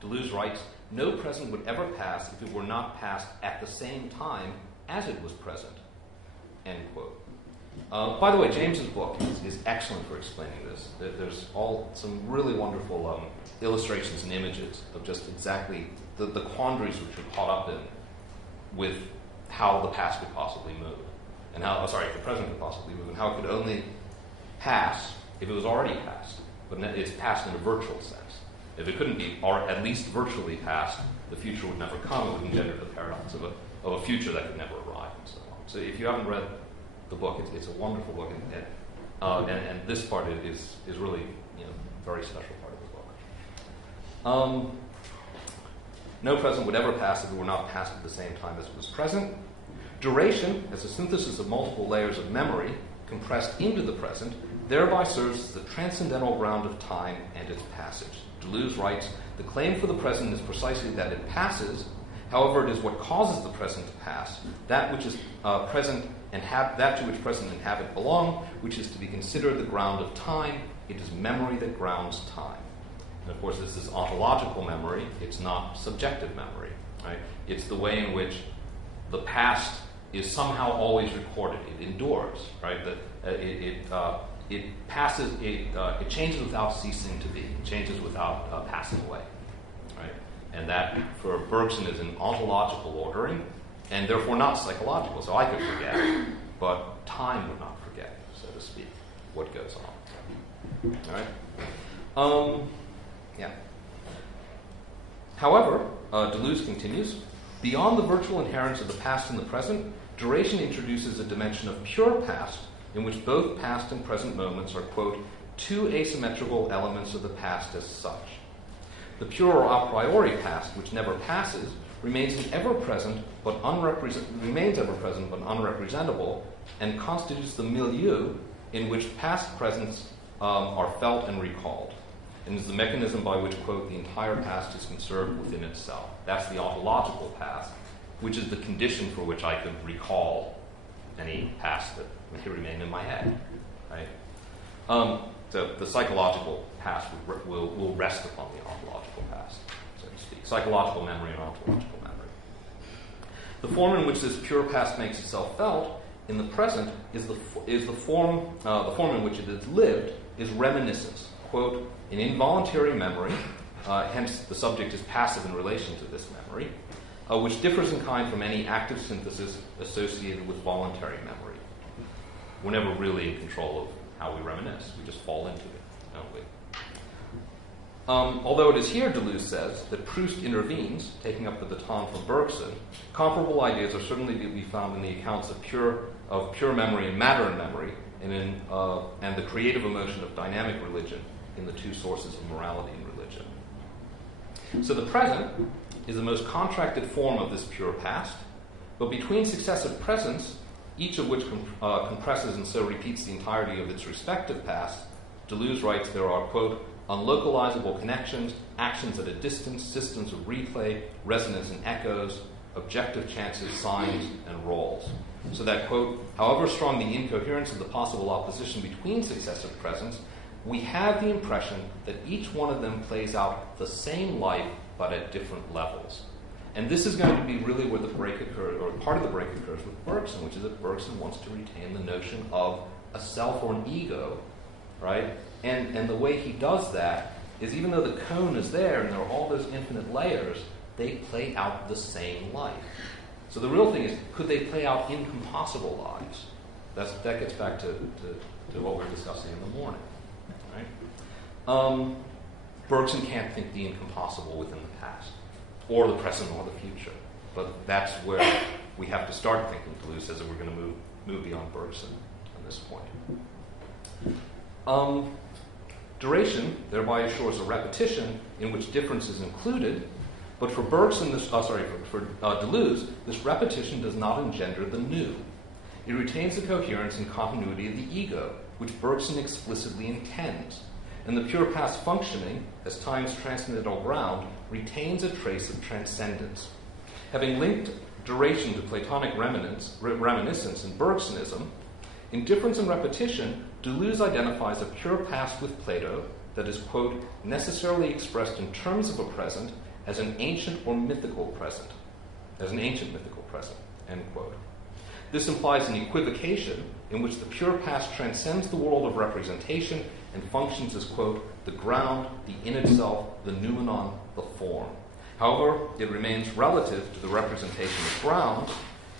Deleuze writes, no present would ever pass if it were not passed at the same time as it was present. End quote. By the way, James's book is excellent for explaining this. There's some really wonderful illustrations and images of just exactly the quandaries which are caught up in with how the past could possibly move, and the present could possibly move, and how it could only pass if it was already passed, but it's passed in a virtual sense. If it couldn't be, or at least virtually passed, the future would never come. It would engender the paradox of a future that could never arrive, and so on. So if you haven't read the book, it's a wonderful book, and this part is really a very special part of the book. No present would ever pass if it were not passed at the same time as it was present. Duration, as a synthesis of multiple layers of memory compressed into the present, thereby serves as the transcendental ground of time and its passage. Deleuze writes, the claim for the present is precisely that it passes, however it is what causes the present to pass, that which is present and that to which present and habit belong, which is to be considered the ground of time. It is memory that grounds time. And of course, this is ontological memory. It's not subjective memory. Right? It's the way in which the past is somehow always recorded. It endures. Right? It passes. It changes without ceasing to be. It changes without passing away. Right? And that, for Bergson, is an ontological ordering, and therefore not psychological. So I could forget, but time would not forget, so to speak, what goes on. All right? Yeah. However, Deleuze continues, beyond the virtual inherence of the past and the present, duration introduces a dimension of pure past in which both past and present moments are, quote, two asymmetrical elements of the past as such. The pure or a priori past, which never passes, remains ever present but unrepresentable, and constitutes the milieu in which past presents are felt and recalled, and is the mechanism by which, quote, the entire past is conserved within itself. That's the ontological past, which is the condition for which I could recall any past that may remain in my head. Right? So the psychological past will rest upon the ontological past, so to speak. Psychological memory and ontological memory. The form in which this pure past makes itself felt in the present is the form in which it is lived is reminiscence, quote, an involuntary memory, hence the subject is passive in relation to this memory, which differs in kind from any active synthesis associated with voluntary memory. We're never really in control of how we reminisce. We just fall into it, don't we? Although it is here, Deleuze says, that Proust intervenes, taking up the baton from Bergson, comparable ideas are certainly to be found in the accounts of pure memory and matter in memory, and the creative emotion of dynamic religion in the two sources of morality and religion. So the present is the most contracted form of this pure past, but between successive presents, each of which compresses and so repeats the entirety of its respective past, Deleuze writes there are, quote, unlocalizable connections, actions at a distance, systems of replay, resonance and echoes, objective chances, signs, and roles. So that, quote, however strong the incoherence of the possible opposition between successive presents, we have the impression that each one of them plays out the same life but at different levels. And this is going to be really where the break occurs, or part of the break occurs with Bergson, which is that Bergson wants to retain the notion of a self or an ego, right? And the way he does that is even though the cone is there and there are all those infinite layers, they play out the same life. So the real thing is, could they play out incompossible lives? That gets back to what we were discussing in the morning, right? Bergson can't think the incompossible within the past, or the present, or the future. But that's where we have to start thinking. Deleuze says that we're going to move beyond Bergson at this point. Duration thereby assures a repetition in which difference is included, but for Bergson, for Deleuze, this repetition does not engender the new. It retains the coherence and continuity of the ego, which Bergson explicitly intends. And the pure past functioning, as time's transcendental ground, retains a trace of transcendence. Having linked duration to Platonic reminiscence in Bergsonism, in difference and repetition, Deleuze identifies a pure past with Plato that is, quote, necessarily expressed in terms of a present as an ancient or mythical present, end quote. This implies an equivocation in which the pure past transcends the world of representation and functions as, quote, the ground, the in itself, the noumenon, the form. However, it remains relative to the representation of ground.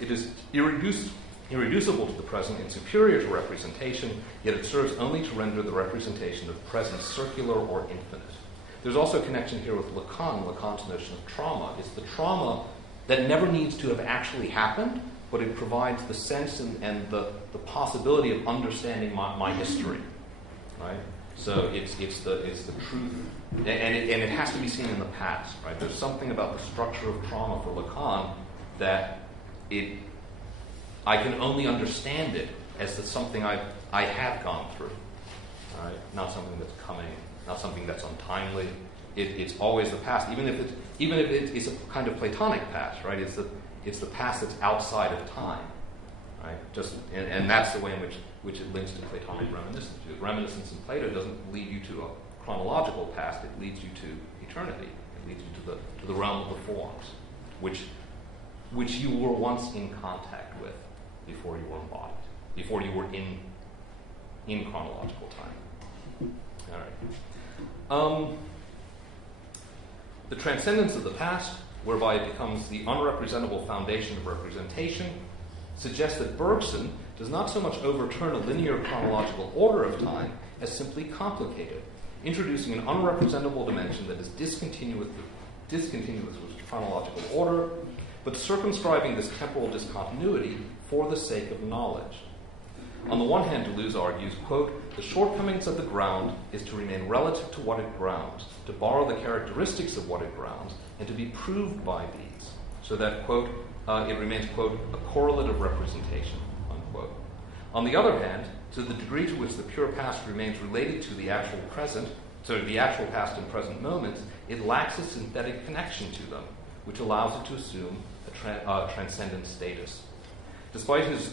It is irreducible to the present and superior to representation, yet it serves only to render the representation of present circular or infinite. There's also a connection here with Lacan's notion of trauma. It's the trauma that never needs to have actually happened, but it provides the sense and the possibility of understanding my history, right? So it's the truth, and it has to be seen in the past, right? There's something about the structure of trauma for Lacan that I can only understand it as something I have gone through, right? Not something that's coming, not something that's untimely. It's always the past, even if it's a kind of Platonic past, right? It's the past that's outside of time, right? And that's the way in which it links to Platonic reminiscence. Because reminiscence in Plato doesn't lead you to a chronological past; it leads you to eternity. It leads you to the realm of the forms, which you were once in contact with before you were embodied, before you were in chronological time. All right. The transcendence of the past, whereby it becomes the unrepresentable foundation of representation, suggests that Bergson does not so much overturn a linear chronological order of time as simply complicate it, introducing an unrepresentable dimension that is discontinuous with chronological order, but circumscribing this temporal discontinuity for the sake of knowledge. On the one hand, Deleuze argues, quote, the shortcomings of the ground is to remain relative to what it grounds, to borrow the characteristics of what it grounds, and to be proved by these, so that, quote, it remains, quote, a correlate of representation, unquote. On the other hand, to the degree to which the pure past remains related to the actual present, so the actual past and present moments, it lacks a synthetic connection to them, which allows it to assume a transcendent status. Despite his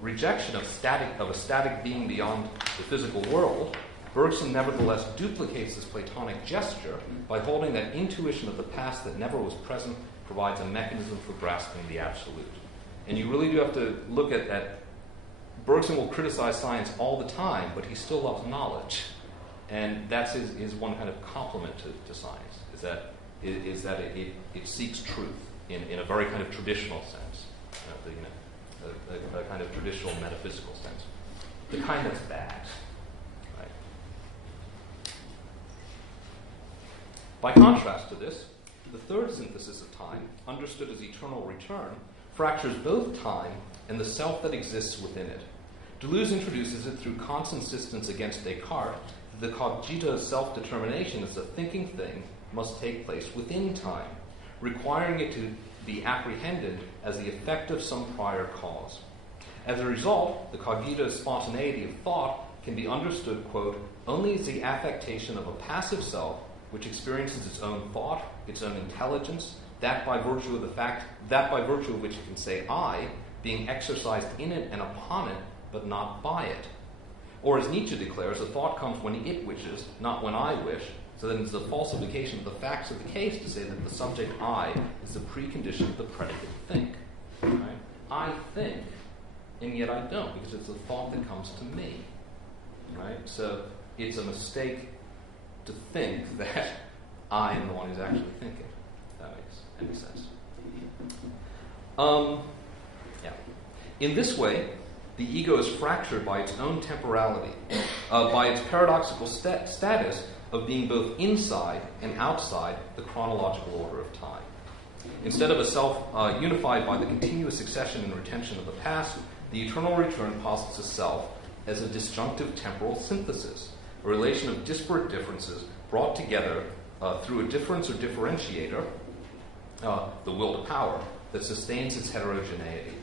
rejection of a static being beyond the physical world, Bergson nevertheless duplicates this Platonic gesture by holding that intuition of the past that never was present provides a mechanism for grasping the absolute. And you really do have to look at Bergson will criticize science all the time, but he still loves knowledge. And that's his one kind of compliment to science, is that it seeks truth in a very kind of traditional sense, a kind of traditional metaphysical sense, the kind that's bad. Right? By contrast to this, the third synthesis of time, understood as eternal return, fractures both time and the self that exists within it. Deleuze introduces it through Kant's insistence against Descartes that the cogito self-determination as a thinking thing must take place within time, requiring it to be apprehended as the effect of some prior cause. As a result, the cogito spontaneity of thought can be understood, quote, only as the affectation of a passive self which experiences its own thought, its own intelligence, that by virtue of which it can say I, being exercised in it and upon it, but not by it. Or as Nietzsche declares, a thought comes when it wishes, not when I wish, so that it's a falsification of the facts of the case to say that the subject I is the precondition of the predicate think. Right? I think, and yet I don't, because it's a thought that comes to me. Right? So it's a mistake to think that I am the one who's actually thinking. If that makes any sense. Yeah. In this way, the ego is fractured by its own temporality, by its paradoxical status of being both inside and outside the chronological order of time. Instead of a self unified by the continuous succession and retention of the past, the eternal return posits a self as a disjunctive temporal synthesis, a relation of disparate differences brought together through a difference or differentiator, the will to power, that sustains its heterogeneity.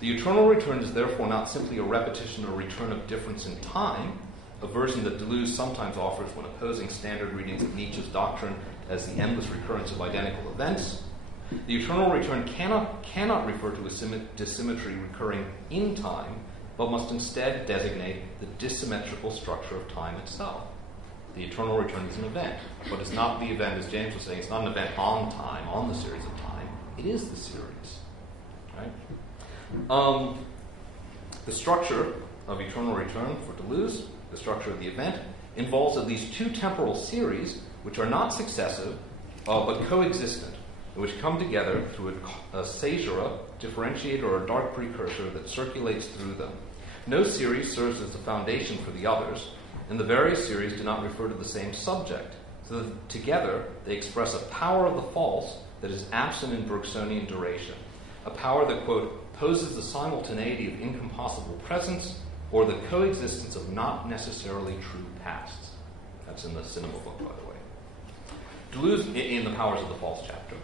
The eternal return is therefore not simply a repetition or return of difference in time, a version that Deleuze sometimes offers when opposing standard readings of Nietzsche's doctrine as the endless recurrence of identical events. The eternal return cannot refer to a dissymmetry recurring in time, but must instead designate the dissymmetrical structure of time itself. The eternal return is an event, but it's not the event, as James was saying, it's not an event on time, on the series of time. It is the series. Right? The structure of eternal return for Deleuze, the structure of the event, involves at least two temporal series which are not successive but coexistent, which come together through a caesura, differentiator, or a dark precursor that circulates through them. No series serves as the foundation for the others, and the various series do not refer to the same subject, so that together they express a power of the false that is absent in Bergsonian duration, a power that, quote, poses the simultaneity of incompossible presence or the coexistence of not necessarily true pasts. That's in the Cinema book, by the way. Deleuze, in the Powers of the False chapter,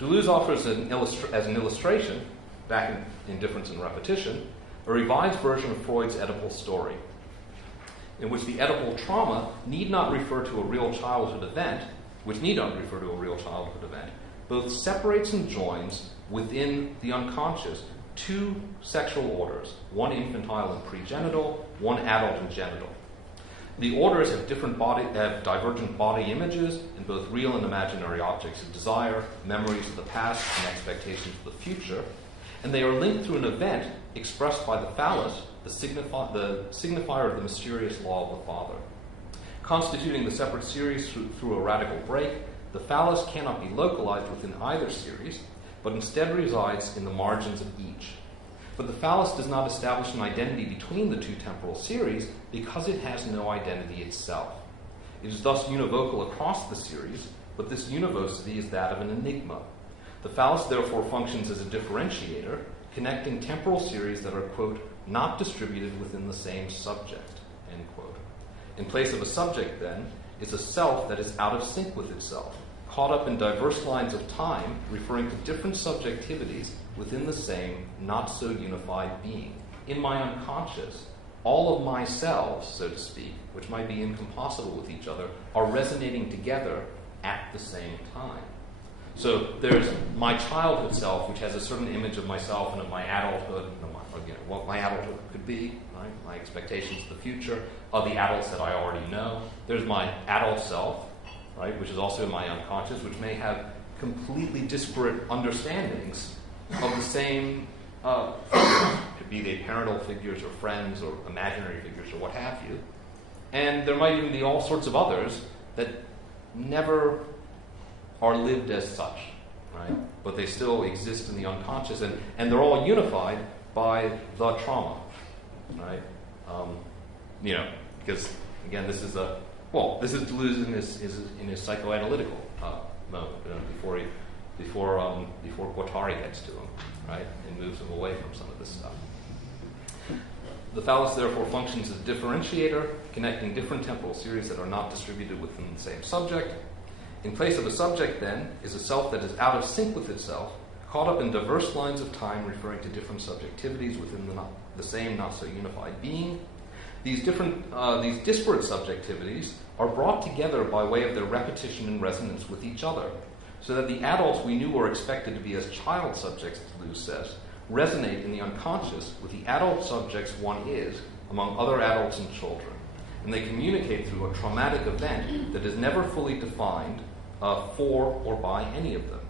Deleuze offers as an illustration, back in Difference and Repetition, a revised version of Freud's Oedipal story, in which the Oedipal trauma need not refer to a real childhood event, both separates and joins within the unconscious two sexual orders, one infantile and pregenital, one adult and genital. The orders have divergent body images in both real and imaginary objects of desire, memories of the past, and expectations of the future, and they are linked through an event expressed by the phallus, the signifier of the mysterious law of the father. Constituting the separate series through a radical break, the phallus cannot be localized within either series, but instead resides in the margins of each. But the phallus does not establish an identity between the two temporal series because it has no identity itself. It is thus univocal across the series, but this univocity is that of an enigma. The phallus therefore functions as a differentiator, connecting temporal series that are, quote, not distributed within the same subject, end quote. In place of a subject, then, is a self that is out of sync with itself, caught up in diverse lines of time, referring to different subjectivities within the same, not-so-unified being. In my unconscious, all of my selves, so to speak, which might be incompossible with each other, are resonating together at the same time. So there's my childhood self, which has a certain image of myself and of my adulthood, what my adulthood could be, right? My expectations of the future, of the adults that I already know. There's my adult self, right, which is also in my unconscious, which may have completely disparate understandings of the same figures. Could be they parental figures or friends or imaginary figures or what have you. And there might even be all sorts of others that never are lived as such, right? But they still exist in the unconscious, and they're all unified by the trauma, right? Because again, this is Deleuze in his psychoanalytical mode before Guattari gets to him, right, and moves him away from some of this stuff. The phallus therefore functions as a differentiator, connecting different temporal series that are not distributed within the same subject. In place of a subject, then, is a self that is out of sync with itself, caught up in diverse lines of time referring to different subjectivities within the same not-so-unified being. These disparate subjectivities are brought together by way of their repetition and resonance with each other, so that the adults we knew were expected to be as child subjects, Deleuze says, resonate in the unconscious with the adult subjects one is among other adults and children. And they communicate through a traumatic event that is never fully defined for or by any of them.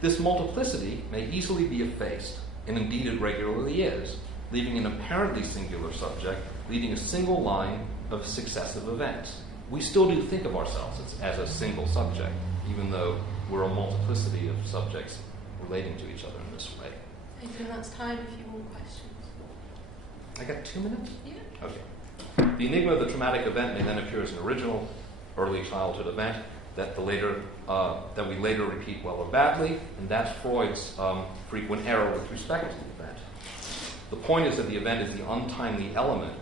This multiplicity may easily be effaced, and indeed it regularly is, leaving an apparently singular subject, leading a single line of successive events. We still do think of ourselves as a single subject, even though we're a multiplicity of subjects relating to each other in this way. I think that's time if you want questions. I got 2 minutes? Yeah. Okay. The enigma of the traumatic event may then appear as an original early childhood event that we later repeat well or badly, and that's Freud's frequent error with respect to the event. The point is that the event is the untimely element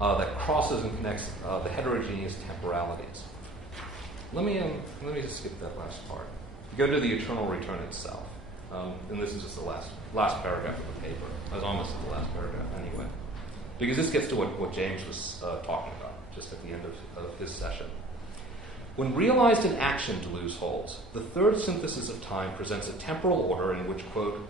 that crosses and connects the heterogeneous temporalities. Let me just skip that last part. Go to the eternal return itself, and this is just the last paragraph of the paper. I was almost at the last paragraph anyway, because this gets to what James was talking about just at the end of his session. When realized in action, Deleuze holds, the third synthesis of time presents a temporal order in which, quote,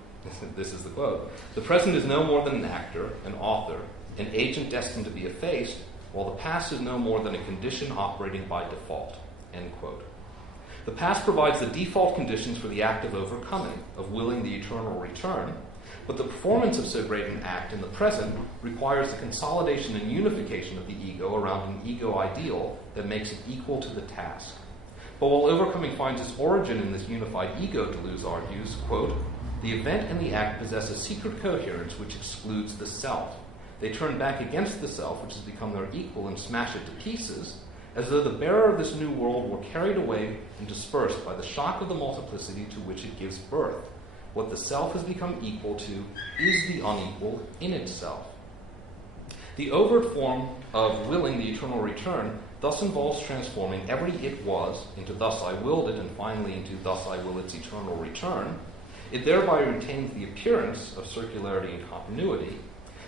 this is the quote, the present is no more than an actor, an author, an agent destined to be effaced, while the past is no more than a condition operating by default, end quote. The past provides the default conditions for the act of overcoming, of willing the eternal return, but the performance of so great an act in the present requires the consolidation and unification of the ego around an ego ideal that makes it equal to the task. But while overcoming finds its origin in this unified ego, Deleuze argues, quote, the event and the act possess a secret coherence which excludes the self. They turn back against the self, which has become their equal, and smash it to pieces, as though the bearer of this new world were carried away and dispersed by the shock of the multiplicity to which it gives birth. What the self has become equal to is the unequal in itself. The overt form of willing the eternal return thus involves transforming every it was into thus I willed it, and finally into thus I will its eternal return. It thereby retains the appearance of circularity and continuity,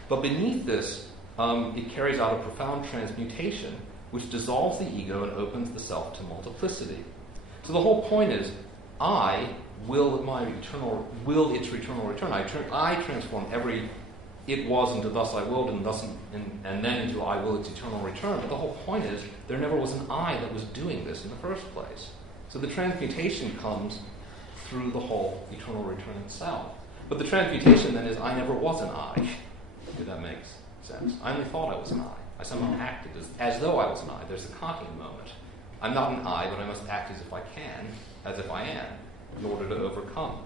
but beneath this, it carries out a profound transmutation which dissolves the ego and opens the self to multiplicity. So the whole point is, I will its eternal return. I transform every it was into thus I willed, and then into I will its eternal return. But the whole point is, there never was an I that was doing this in the first place. So the transmutation comes through the whole eternal return itself. But the transmutation then is, I never was an I. If that makes sense. I only thought I was an I. I somehow acted as though I was an I. There's a Kantian moment. I'm not an I, but I must act as if I can. as if I am, in order to overcome.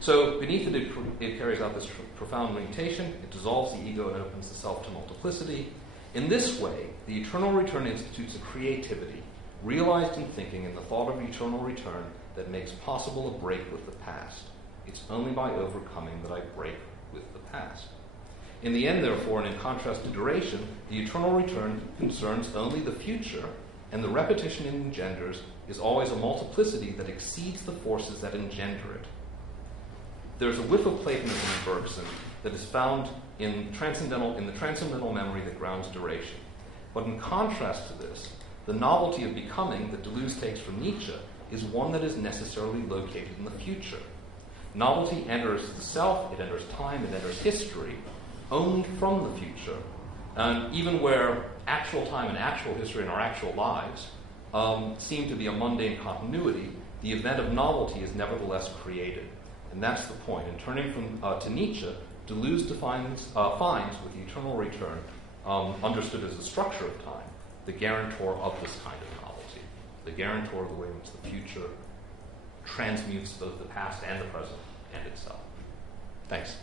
So beneath it carries out this profound mutation. It dissolves the ego and opens the self to multiplicity. In this way, the eternal return institutes a creativity, realized in thinking in the thought of eternal return, that makes possible a break with the past. It's only by overcoming that I break with the past. In the end, therefore, and in contrast to duration, the eternal return concerns only the future, and the repetition it engenders is always a multiplicity that exceeds the forces that engender it. There's a whiff of Platonism in Bergson that is found in the transcendental memory that grounds duration. But in contrast to this, the novelty of becoming that Deleuze takes from Nietzsche is one that is necessarily located in the future. Novelty enters the self, it enters time, it enters history, only from the future. And even where actual time and actual history and our actual lives seem to be a mundane continuity, the event of novelty is nevertheless created. And that's the point. In turning to Nietzsche, Deleuze finds with the eternal return, understood as the structure of time, the guarantor of this kind of novelty, the guarantor of the way in which the future transmutes both the past and the present and itself. Thanks.